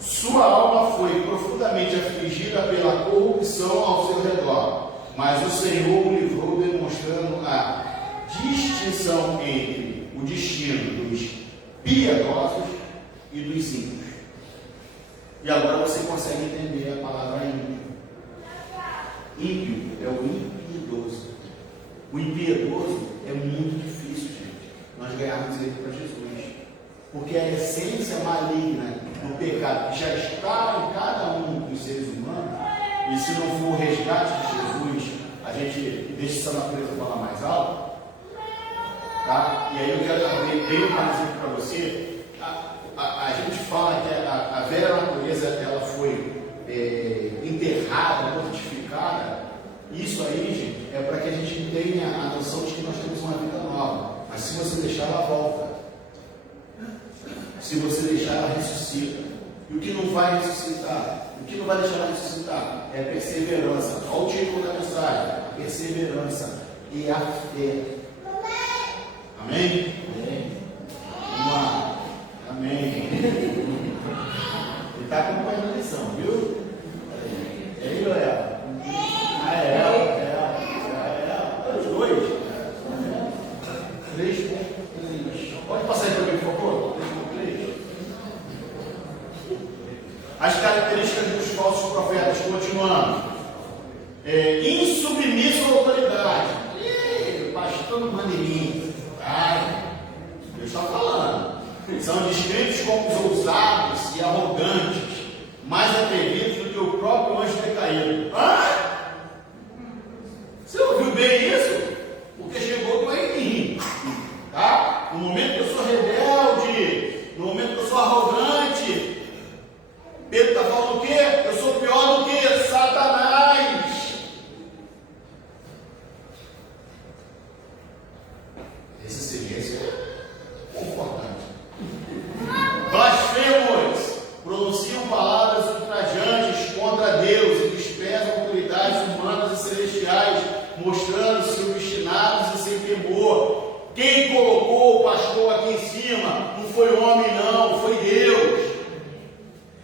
Sua alma foi profundamente afligida pela corrupção ao seu redor, mas o Senhor o livrou, demonstrando a distinção entre o destino dos piedosos e dos ímpios. E agora você consegue entender a palavra ímpio. Ímpio porque a essência maligna do pecado que já está em cada um dos seres humanos, e se não for o resgate de Jesus, a gente deixa essa natureza falar mais alto, tá? E aí eu quero abrir bem um parênteses para você. A gente fala que a velha natureza ela foi enterrada, mortificada. Isso aí, gente, é para que a gente tenha a noção de que nós temos uma vida nova. Mas se você deixar, ela volta. Se você deixar, ela ressuscita. E o que não vai ressuscitar? O que não vai deixar ela ressuscitar? É a perseverança. Olha o título da mensagem: a perseverança e a fé. Amém? Amém. Vamos lá. Amém. Ele está acompanhando a lição, viu? É ele ou ela? Ah, é ela. Os dois. 3.3. Pode passar aí para mim, por favor? 3.3. As características dos falsos profetas, continuando. Insubmisso à autoridade. Pastor não manda em mim. Ai, Deus está falando. São descritos como ousados e arrogantes, mais atrevidos do que o próprio anjo decaído. Você ouviu bem isso? Porque chegou não é em mim. Tá? No momento que eu sou rebelde, no momento que eu sou arrogante, Pedro está falando o quê? Eu sou pior do que Satanás. Esse silêncio é confortante. Blasfemos, pronunciam palavras ultrajantes contra Deus e desprezam autoridades humanas e celestiais, mostrando-se obstinados e sem temor. Quem colocou o pastor aqui em cima não foi homem, não, foi Deus.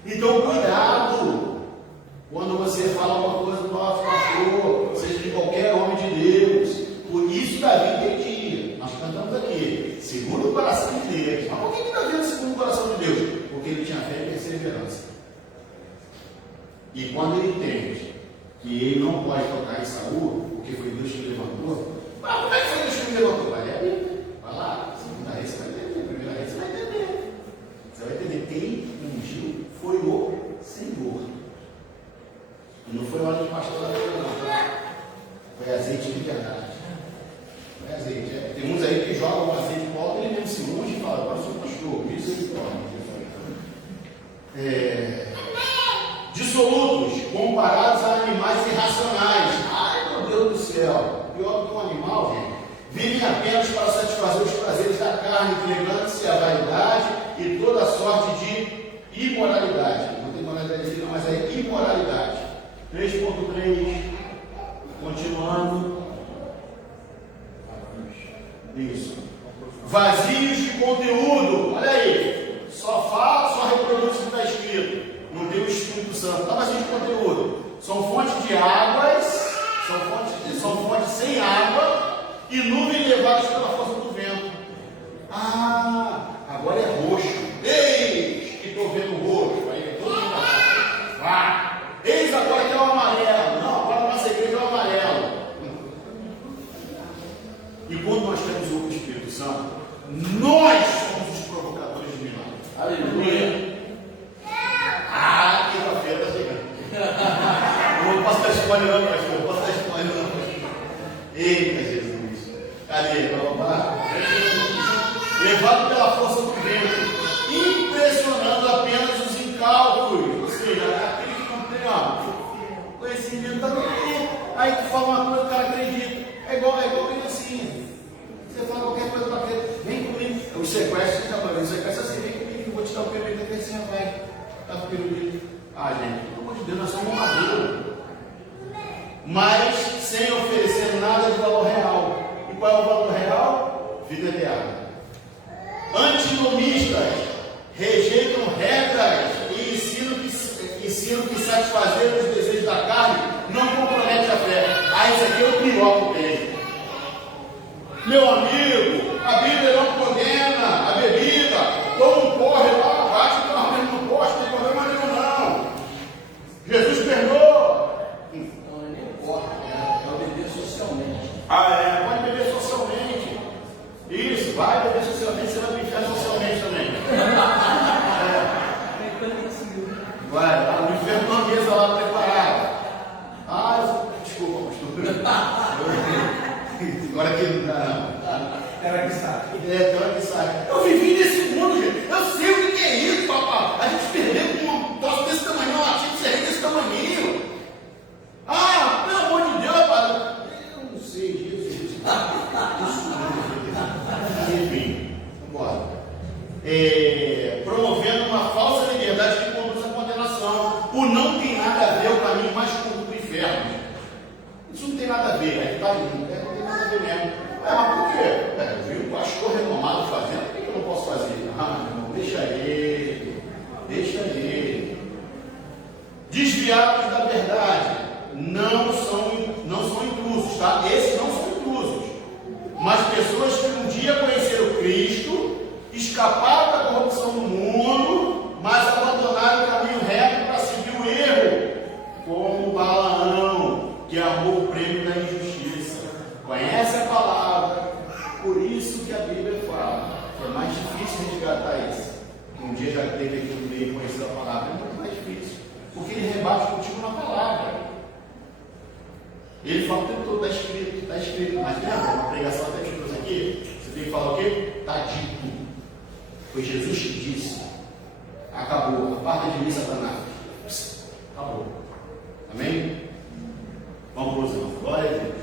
Então, cuidado quando você fala uma coisa do nosso pastor, seja de qualquer homem de Deus. Por isso, Davi entendia. Nós cantamos aqui, segundo o coração de Deus. Mas por que Davi era segundo o coração de Deus? Porque ele tinha fé e perseverança. E quando ele entende que ele não pode tocar em Saul, porque foi Deus que levantou, mas como é que foi Deus que me levantou? Vai ler a Bíblia. Vai lá, segunda vez você vai entender, primeira vez você vai entender. Você vai entender quem ungiu foi o Senhor. E não foi óleo de pastor da Bíblia, não. Foi azeite de verdade. Foi azeite. Tem uns aí que jogam o azeite em volta e ele mesmo se unge e fala: agora eu sou pastor, misericórdia. Dissolutos, comparados a animais irracionais. Ai, meu Deus do céu, pior do que um animal, gente. Vivem apenas para satisfazer os prazeres da carne, entregando-se à vaidade e toda sorte de imoralidade. Não tem moralidade aqui, não, mas é imoralidade. 3.3, continuando. Isso. Vazios de conteúdo. Olha aí. Só fala, só reproduz o que está escrito. Não deu o Espírito Santo. Está vazio de conteúdo. São fontes de águas, são fontes sem água e nuvens levadas pela força do vento. Agora é roxo. Eis que estou vendo roxo. Aí todo mundo vai. Eis agora que é o amarelo. Não, agora a nossa igreja é o amarelo. E quando nós temos o Espírito Santo, nós somos os provocadores de milagres. Aleluia. Quinta-feira está chegando. Eu não posso estar spoiler, não, pastor. Eu posso estar spoiler, não, pastor. Eita, Jesus. Cadê? Vamos lá. Levado pela força do vento, impressionando apenas os incálculos. Ou seja, aquele que não tem conhecimento está no meio. Aí tu fala uma coisa, o cara acredita. É igual assim. Você fala qualquer coisa para crer. Vem comigo. Os sequestros, você já falou, os sequestros assim, vem comigo, eu vou te dar o permito que assim vai. Está no permito. Gente, pelo amor de Deus, nós somos maduros. Mas sem oferecer nada de valor real. E qual é o valor real? Vida eterna. Antinomistas rejeitam regras e ensinam que satisfazer os desejos da carne não compromete a fé. Isso aqui é o pior que tem. Meu amigo, a Bíblia não condena a bebida. Toma um porre lá, bate o carro mesmo no poste, não tem problema nenhum não. Jesus perdoa. Não importa, pode beber socialmente. Pode beber socialmente. Isso, vai beber socialmente, você vai brincar socialmente também. carinho. Não tem nada a ver mesmo. Mas por quê? Eu vi um pastor renomado fazendo, por que eu não posso fazer? Ah, meu irmão, deixa ele. Desviados da verdade não são intrusos, tá? Esses não são intrusos. Mas pessoas que um dia conheceram Cristo, escaparam da corrupção do mundo, mas abandonaram o caminho reto para seguir o erro, como Balaão, que amou o prêmio da injustiça. Conhece a palavra, por isso que a Bíblia fala. É mais difícil resgatar isso. Um dia já teve aqui no meio conhecer a palavra, é muito mais difícil, porque ele rebate contigo na palavra. Ele fala o tempo todo, está escrito, mas lembra, uma pregação até que trouxe aqui, você tem que falar o quê? Está dito. Foi Jesus que disse. Acabou. Aparta de mim, Satanás. Acabou. Amém? Vamos para os irmãos. Glória a Deus.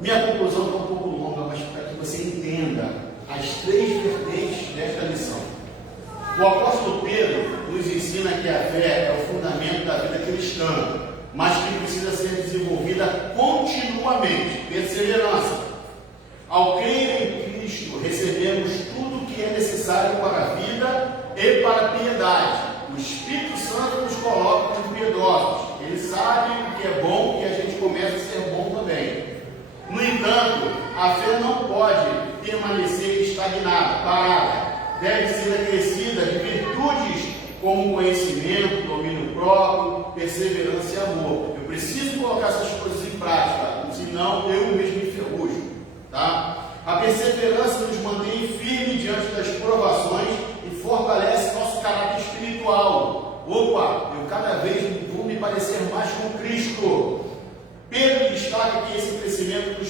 Minha conclusão está um pouco longa, mas para que você entenda as 3 vertentes desta lição. O apóstolo Pedro nos ensina que a fé é o fundamento da vida cristã, mas que precisa ser desenvolvida continuamente. Perseverança. Ao crer em Cristo, recebemos tudo o que é necessário para a vida e para a piedade. O Espírito Santo nos coloca como piedosos. Ele sabe o que é bom e a gente começa a ser bom também. No entanto, a fé não pode permanecer estagnada, parada. Deve ser acrescida de virtudes como conhecimento, domínio próprio, perseverança e amor. Eu preciso colocar essas coisas em prática, senão eu mesmo me ferrujo. Tá? A perseverança nos mantém firme diante das provações e fortalece nosso caráter espiritual. Opa, eu cada vez vou me parecer mais com Cristo. Pedro destaca que esse crescimento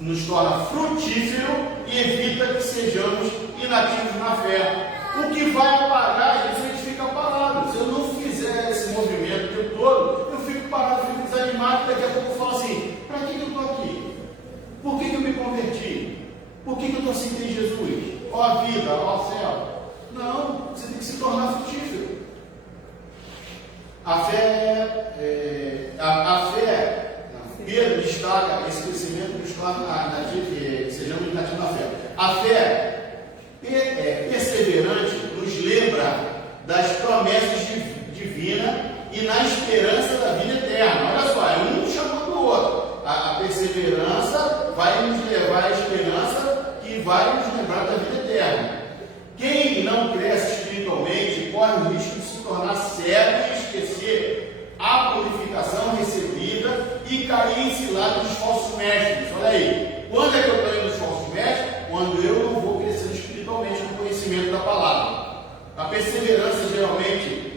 nos torna frutífero e evita que sejamos inativos na fé. O que vai apagar, a gente fica parado. Se eu não fizer esse movimento o tempo todo, eu fico parado, fico desanimado, e daqui a pouco eu falo assim, para que eu estou aqui? Por que eu me converti? Por que eu estou assim em Jesus? Ó a vida, ó o céu. Não, você tem que se tornar frutífero. A fé, Pedro destaca esse crescimento nos torna sejamos nativos na fé. A fé perseverante nos lembra das promessas divinas e na esperança da vida eterna. Olha só, é um chamando o outro. A perseverança vai nos levar à esperança que vai nos lembrar da vida eterna. Quem não cresce espiritualmente corre o risco de se tornar cego e esquecer a purificação recebida e cair em ciladas dos falsos mestres. Olha aí, quando é que eu caio nos falsos mestres? Quando eu não vou crescendo espiritualmente no conhecimento da palavra. A perseverança geralmente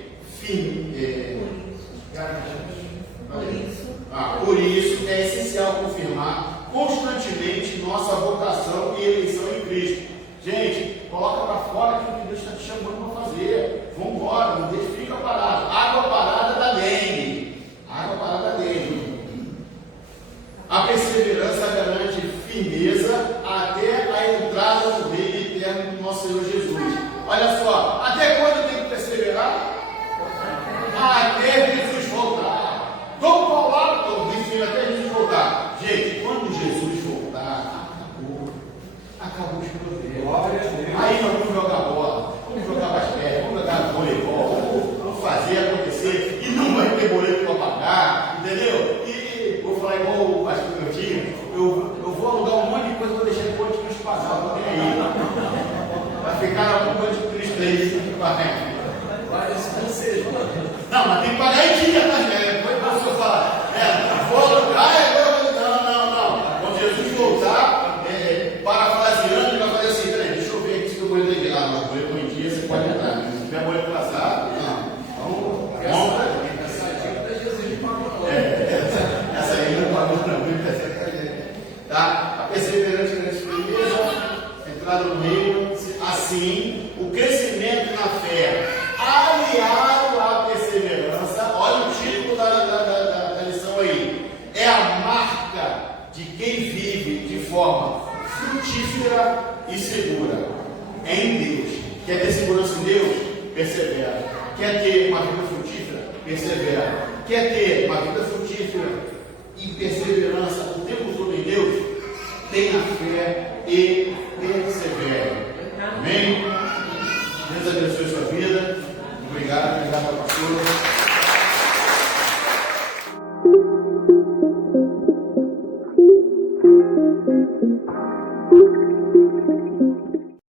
por isso é essencial confirmar constantemente nossa vocação e eleição em Cristo. Gente, coloca para fora aquilo que Deus está te chamando para fazer. Vamos embora, não deixe, fica parado. Água parada da dengue. Água parada da dengue. A perseverança garante firmeza até a entrada no reino eterno do nosso Senhor Jesus. Olha só, até quando eu tenho que perseverar? Até Jesus voltar. Estou paulado, estou dizendo até Jesus voltar. Gente, quando Jesus voltar, acabou os problemas. Aí nós vamos jogar bola, vamos jogar basquete, vamos jogar voleibol, vamos fazer acontecer e não vai ter boleto para pagar, entendeu? E vou falar igual o pastor que eu tinha, eu vou alugar um monte de coisa, vou deixar o monte de Cristo passar, não tem aí. Vai ficar um monte de Cristo aí, não, mas tem que pagar em dia, tá, gente? Depois o senhor fala, vou alugar, não. Quando Jesus voltar, parafraseando, ele vai fazer assim, peraí, deixa eu ver aqui se o boleto é lá, mas o boleto em dia, você pode entrar. Se tiver boleto passado, não. Vamos. Essa aí não pagou tranquilo, tá? A perseverança grande firmeza, entrada no reino, assim, o crescimento na fé, aliado à perseverança, olha o título da lição aí, é a marca de quem vive de forma frutífera e segura em Deus. Quer ter segurança em Deus? Persevera. Quer ter uma vida frutífera? Persevera. quer ter uma vida frutífera e perseverança o tempo todo em Deus, tenha fé e persevere. Amém? Deus abençoe sua vida. Obrigado, pastor.